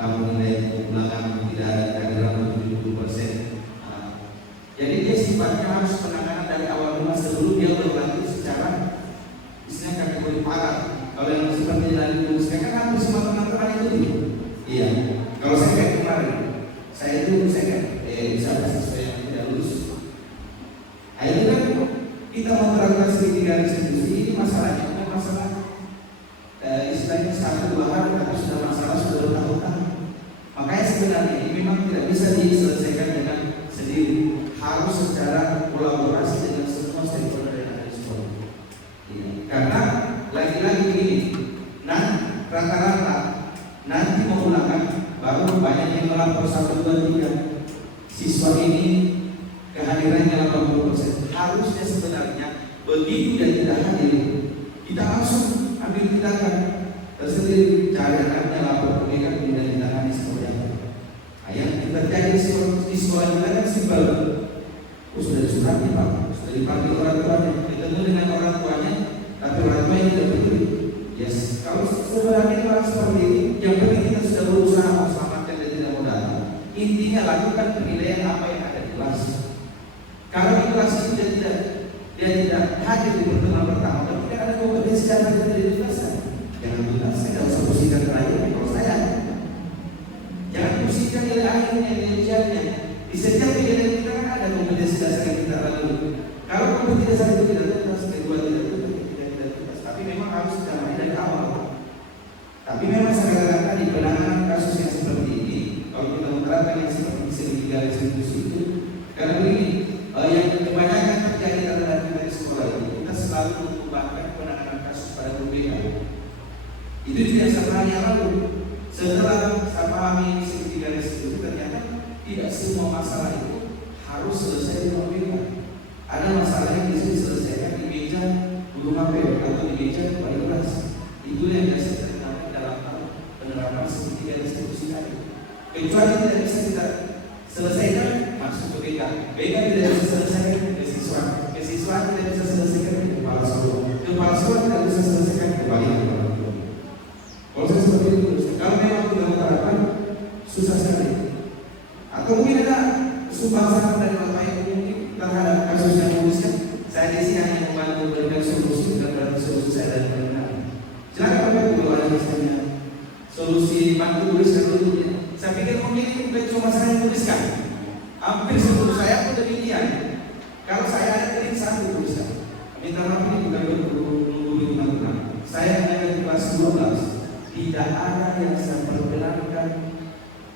Kamu nilai ulangan tidak ada kehadiran 70%. Jadi dia sifatnya harus penanganan dari awal rumah sebelum dia berlanjut secara istilahnya kategori parah. Kalau yang seperti yang diluluskan kan hampir semua teman-teman itu iya. Kalau saya kayak kemarin, saya kan bisa siswa yang tidak lulus. Nah itu kan kita menerapkan segitiga restitusi ini masalahnya bukan masalah istilahnya 1-2 hari, tapi sudah masalah sudah bertahun-tahun. Makanya sebenarnya ini memang tidak bisa diselesaikan dengan sendiri, harus secara kolaborasi dengan semua stakeholder yang ada di sekolah. Karena lagi-lagi begini, rata-rata nanti mau ulangan baru banyak yang melapor 1, 2, 3 siswa ini kehadirannya 80%. Harusnya sebenarnya begitu dia tidak hadir, kita langsung ambil tindakan tersendiri, cari anaknya, lapor mereka, tidak ditangani seperti apa. Yang terjadi di sekolah kita kan simpel. Sudah disurati Pak, sudah dipanggil orang tuanya, ketemu dengan orang tuanya, tapi orang tua yang tidak peduli. Yes, kalau sebenarnya orang seperti ini, yang penting kita sudah berusaha selamatkan dan tidak mau datang. Intinya lakukan penilaian apa yang ada di kelas. Kalau di kelas itu dia tidak hadir di pertemuan pertama, tapi tidak ada kompetensi yang ada di kelas. Jangan lupa, saya tidak usah pusingkan terakhir kalau saya. Jangan pusingkan nilai akhirnya, nilai ujiannya. Di setiap kegiatan kita kan ada kompetensi dasar yang kita lalui. Kalau kompetensi dasar itu tidak tuntas, kedua tidak tuntas, tapi memang harus dijalani dari awal. Tapi memang saya katakan tadi penanganan kasus yang seperti ini, kalau kita menerapkan yang seperti segitiga restitusi itu, karena begini, yang kebanyakan terjadi terhadap kita di sekolah ini, kita selalu mengembangkan penanganan kasus pada berbeda. Itu tidak sama yang lalu. Setelah saya pahami segitiga restitusi, ternyata tidak semua masalah itu harus selesai di pemberian. Ada masalah yang bisa diselesaikan di meja guru mapel atau di meja wali kelas. Itu yang biasa terjadi dalam penerapan segitiga restitusi tadi. kecuali tidak bisa kita selesaikan masuk ke BK. BK tidak bisa selesaikan ke siswa, ke siswa tidak bisa selesaikan ke kepala sekolah tidak bisa selesaikan ke kepala sekolah. Proses seperti itu. Kalau memang kita mengharapkan susah sekali. Atau mungkin ada sumbangan dari Bapak Ibu mungkin terhadap kasus yang menuliskan. Saya di sini hanya membantu memberikan solusi dan berarti solusi saya dari mana. Silakan Bapak Ibu kalau ada misalnya solusi bantu tuliskan dulu. Saya pikir mungkin itu bukan cuma saya yang tuliskan. Hampir seluruh saya pun demikian. Kalau saya ada klik satu tuliskan. Minta maaf ini bukan menggurui teman-teman. Saya mengajar di kelas 12. Tidak ada yang saya perkenankan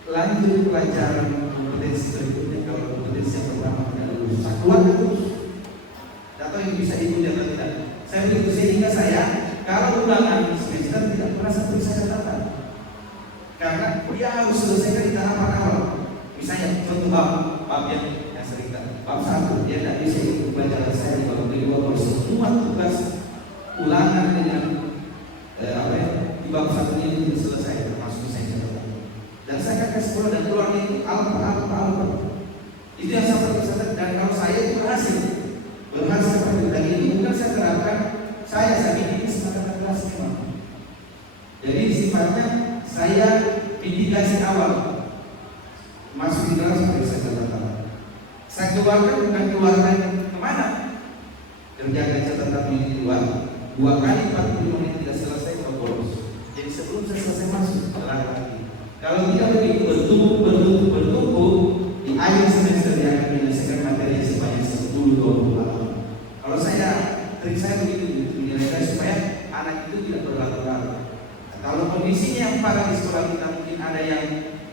lanjut pelajaran kompetensi berikutnya kalau kompetensi yang pertama tidak lulus. Saya keluar terus. Atau yang bisa ikut atau tidak. Saya begitu sehingga saya kalau ulangan semester tidak pernah satu saya katakan. Karena dia harus selesaikan di tahapan awal. Misalnya satu bab yang sering bab 1 dia tidak bisa ikut pelajaran saya di bab kedua. Kalau semua tugas ulangan dengan di bab 1 ini selesai termasuk saya catatan. Dan saya akan kasih sekolah dan keluarnya itu alfa. Itu yang saya perlu dan kalau saya itu berhasil seperti dan ini bukan saya terapkan saya ini semangat kelas memang. Jadi sifatnya saya indikasi awal masuk di kelas seperti saya katakan. Saya keluarkan bukan keluarkan kemana? Kerjakan catatan ini dua kali 45 menit tidak selesai kalau bolos. Jadi sebelum saya selesai masuk lagi. Kalau tidak begitu bertumbuh di akhir semester dia akan menyelesaikan materi sebanyak 10-20 halaman. Kalau trik saya begitu menyelesaikan supaya anak itu tidak berlarut-larut. Kalau kondisinya yang parah di sekolah kita mungkin ada yang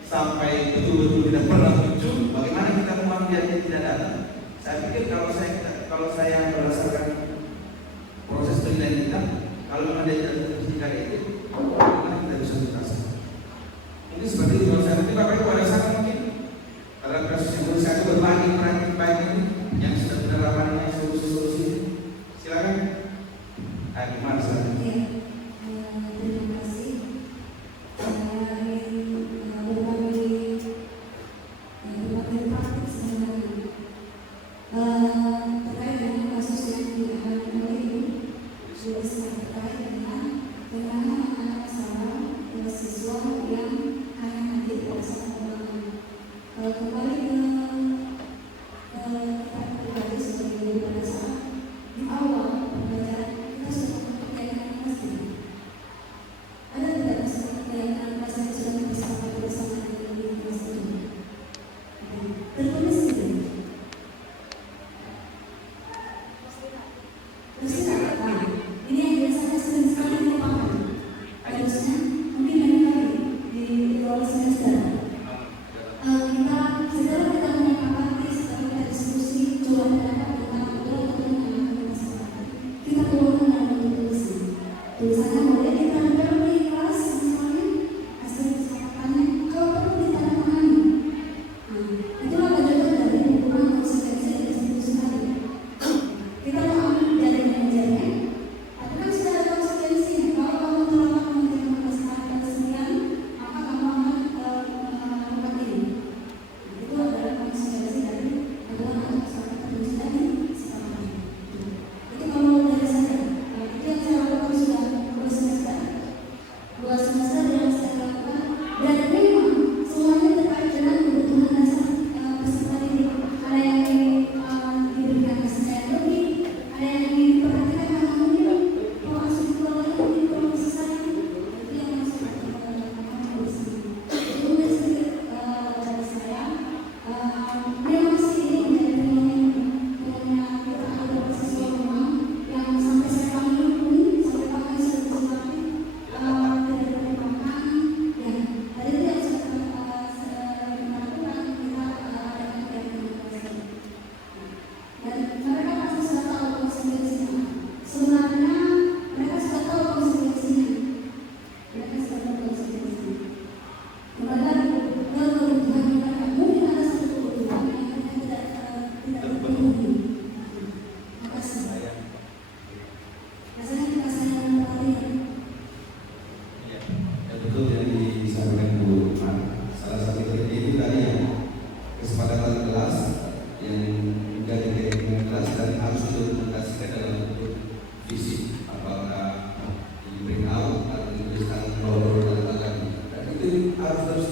sampai betul-betul tidak pernah muncul, bagaimana kita membiarkan dia tidak datang? Saya pikir kalau saya berdasarkan proses penilaian kita, kalau memang dia tidak terus itu, bagaimana kita bisa tuntaskan? Mungkin seperti itu. Kalau saya nanti Bapak Ibu ada saran mungkin dalam kasus yang boleh saya berbagi praktik baik ini yang sudah penerapannya solusi-solusi, silakan. Gimana selanjutnya? Terima kasih. Saya ingin berbagi praktik sebenarnya terkait dengan kasus yang dialami oleh Ibu. Sudah terkait dengan penanganan anak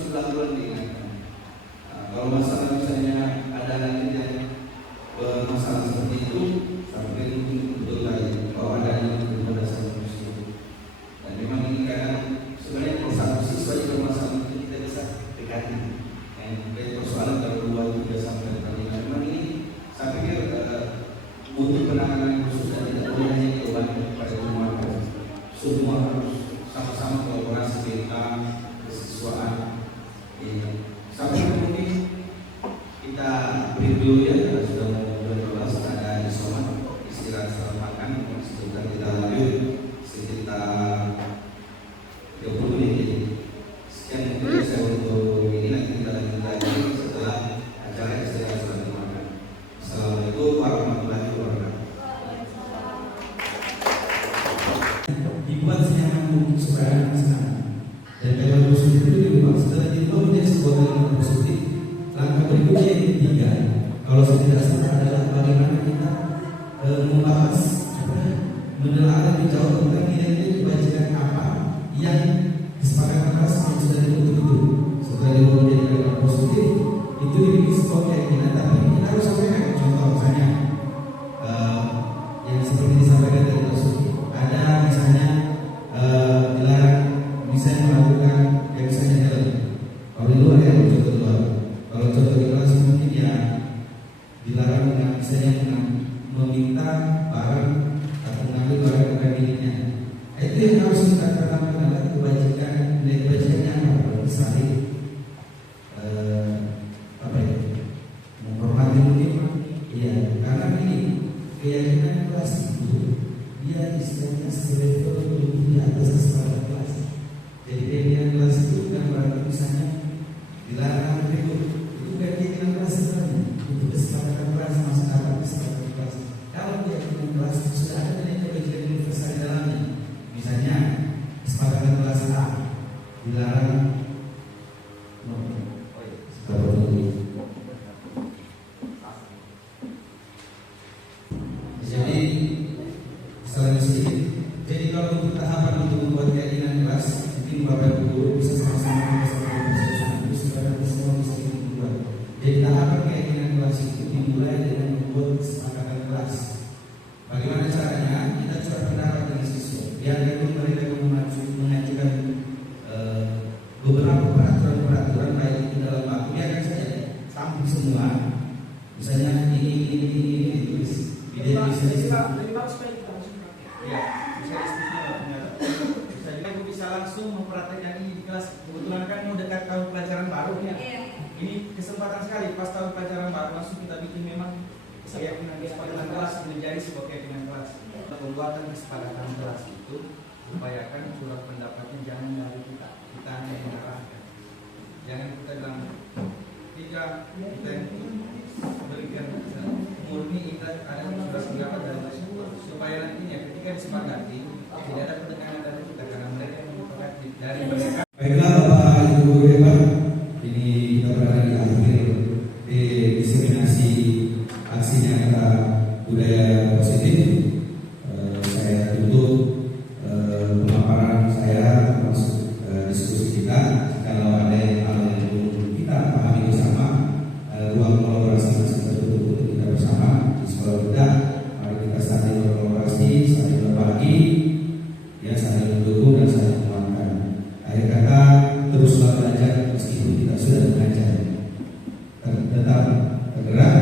berulang-ulang diingatkan. Kalau masalah misalnya ada nanti yang masalah seperti itu, sampai betul lagi kalau ada yang berdasar manusia. Dan memang ini kadang sebenarnya kalau satu siswa juga masalah itu kita bisa dekati. Persoalan kalau 2, 3 sampai 5. Memang ini saya pikir untuk penanganan khusus dan tidak boleh hanya diobati kepada semua harus sama-sama kolaborasi kita kesiswaan. Sampai mungkin kita break dulu ya, karena sudah mau 12 ada isoman istirahat setelah makan. Sebentar kita lanjut sekitar 30 menit. Sekian mungkin saya untuk ini, nanti kita lanjut lagi setelah acara istirahat setelah makan. Assalamualaikum warahmatullahi wabarakatuh. Dibuat senyaman mungkin supaya anak senang. Dan kalimat positif itu dibuat setelah dibuat menjadi sebuah kalimat positif. Langkah berikutnya yang ketiga, kalau saya tidak salah adalah bagaimana kita membahas, menelaah lebih jauh tentang nilai-nilai kebajikan apa yang kesepakatan kelas yang sudah dibentuk itu. Setelah dibuat menjadi kalimat positif, itu dibikin sebuah keyakinan, tapi kita harus sampaikan contoh misalnya yang seperti disampaikan tadi positif. Ada misalnya dilarang misalnya melakukan yang misalnya dalam kalau di luar ya contoh luar. Kalau contoh di kelas mungkin ya dilarang dengan misalnya meminta barang atau mengambil barang bukan miliknya. Itu yang harus kita katakan adalah kebajikan, nilai kebajikannya apa? Misalnya apa ya? Menghormati mungkin, iya. Karena ini keyakinan kelas itu dia istilahnya selevel di atas kesepakatan kelas. Jadi keyakinan kelas itu bukan berarti misalnya dilarang berikut. Itu keyakinan kelas sebenarnya. Itu kesepakatan kelas masuk dalam kesepakatan kelas. Kalau keyakinan kelas itu sudah ada nilai kebajikan universal di dalamnya. Misalnya kesepakatan kelas A dilarang jadi selain sedikit. Jadi kalau untuk tahapan untuk membuat keyakinan kelas, mungkin Bapak Ibu guru bisa sama-sama bersama supaya semua bisa dibuat. Jadi tahapan keyakinan kelas itu dimulai dengan membuat kesepakatan kelas. Bagaimana caranya? Kita coba pendapat dengan siswa. Biarkan mereka mengajukan beberapa peraturan baik itu dalam baku. Biarkan saja tampil semua. Misalnya ini ditulis. Ya, bisa langsung mempraktekkan ini di kelas. Kebetulan kan mau dekat tahun pelajaran baru ya. Ini kesempatan sekali pas tahun pelajaran baru langsung kita bikin memang keyakinan kesepakatan kelas menjadi sebuah keyakinan kelas. Pembuatan kesepakatan kelas itu upayakan surat pendapatnya jangan dari kita hanya mengarahkan. Jangan kita bilang kita yang berikan murni kita ada surat pendapat dari supaya nantinya ketika disepakati tidak ada penekanan dari kita karena mereka yang menyepakati dari mereka. Baiklah Bapak Ibu guru hebat, ini kita berada di akhir diseminasi aksi nyata budaya positif. Saya tutup pemaparan saya termasuk diskusi kita. Kalau ada hal yang belum kita pahami bersama, ruang kolaborasi masih tertutup untuk kita bersama di sekolah kita. Mari kita saling berkolaborasi, saling berbagi, ya saling mendukung dan saling menguatkan. Akhir kata, teruslah belajar meskipun kita sudah mengajar. Tetap bergerak,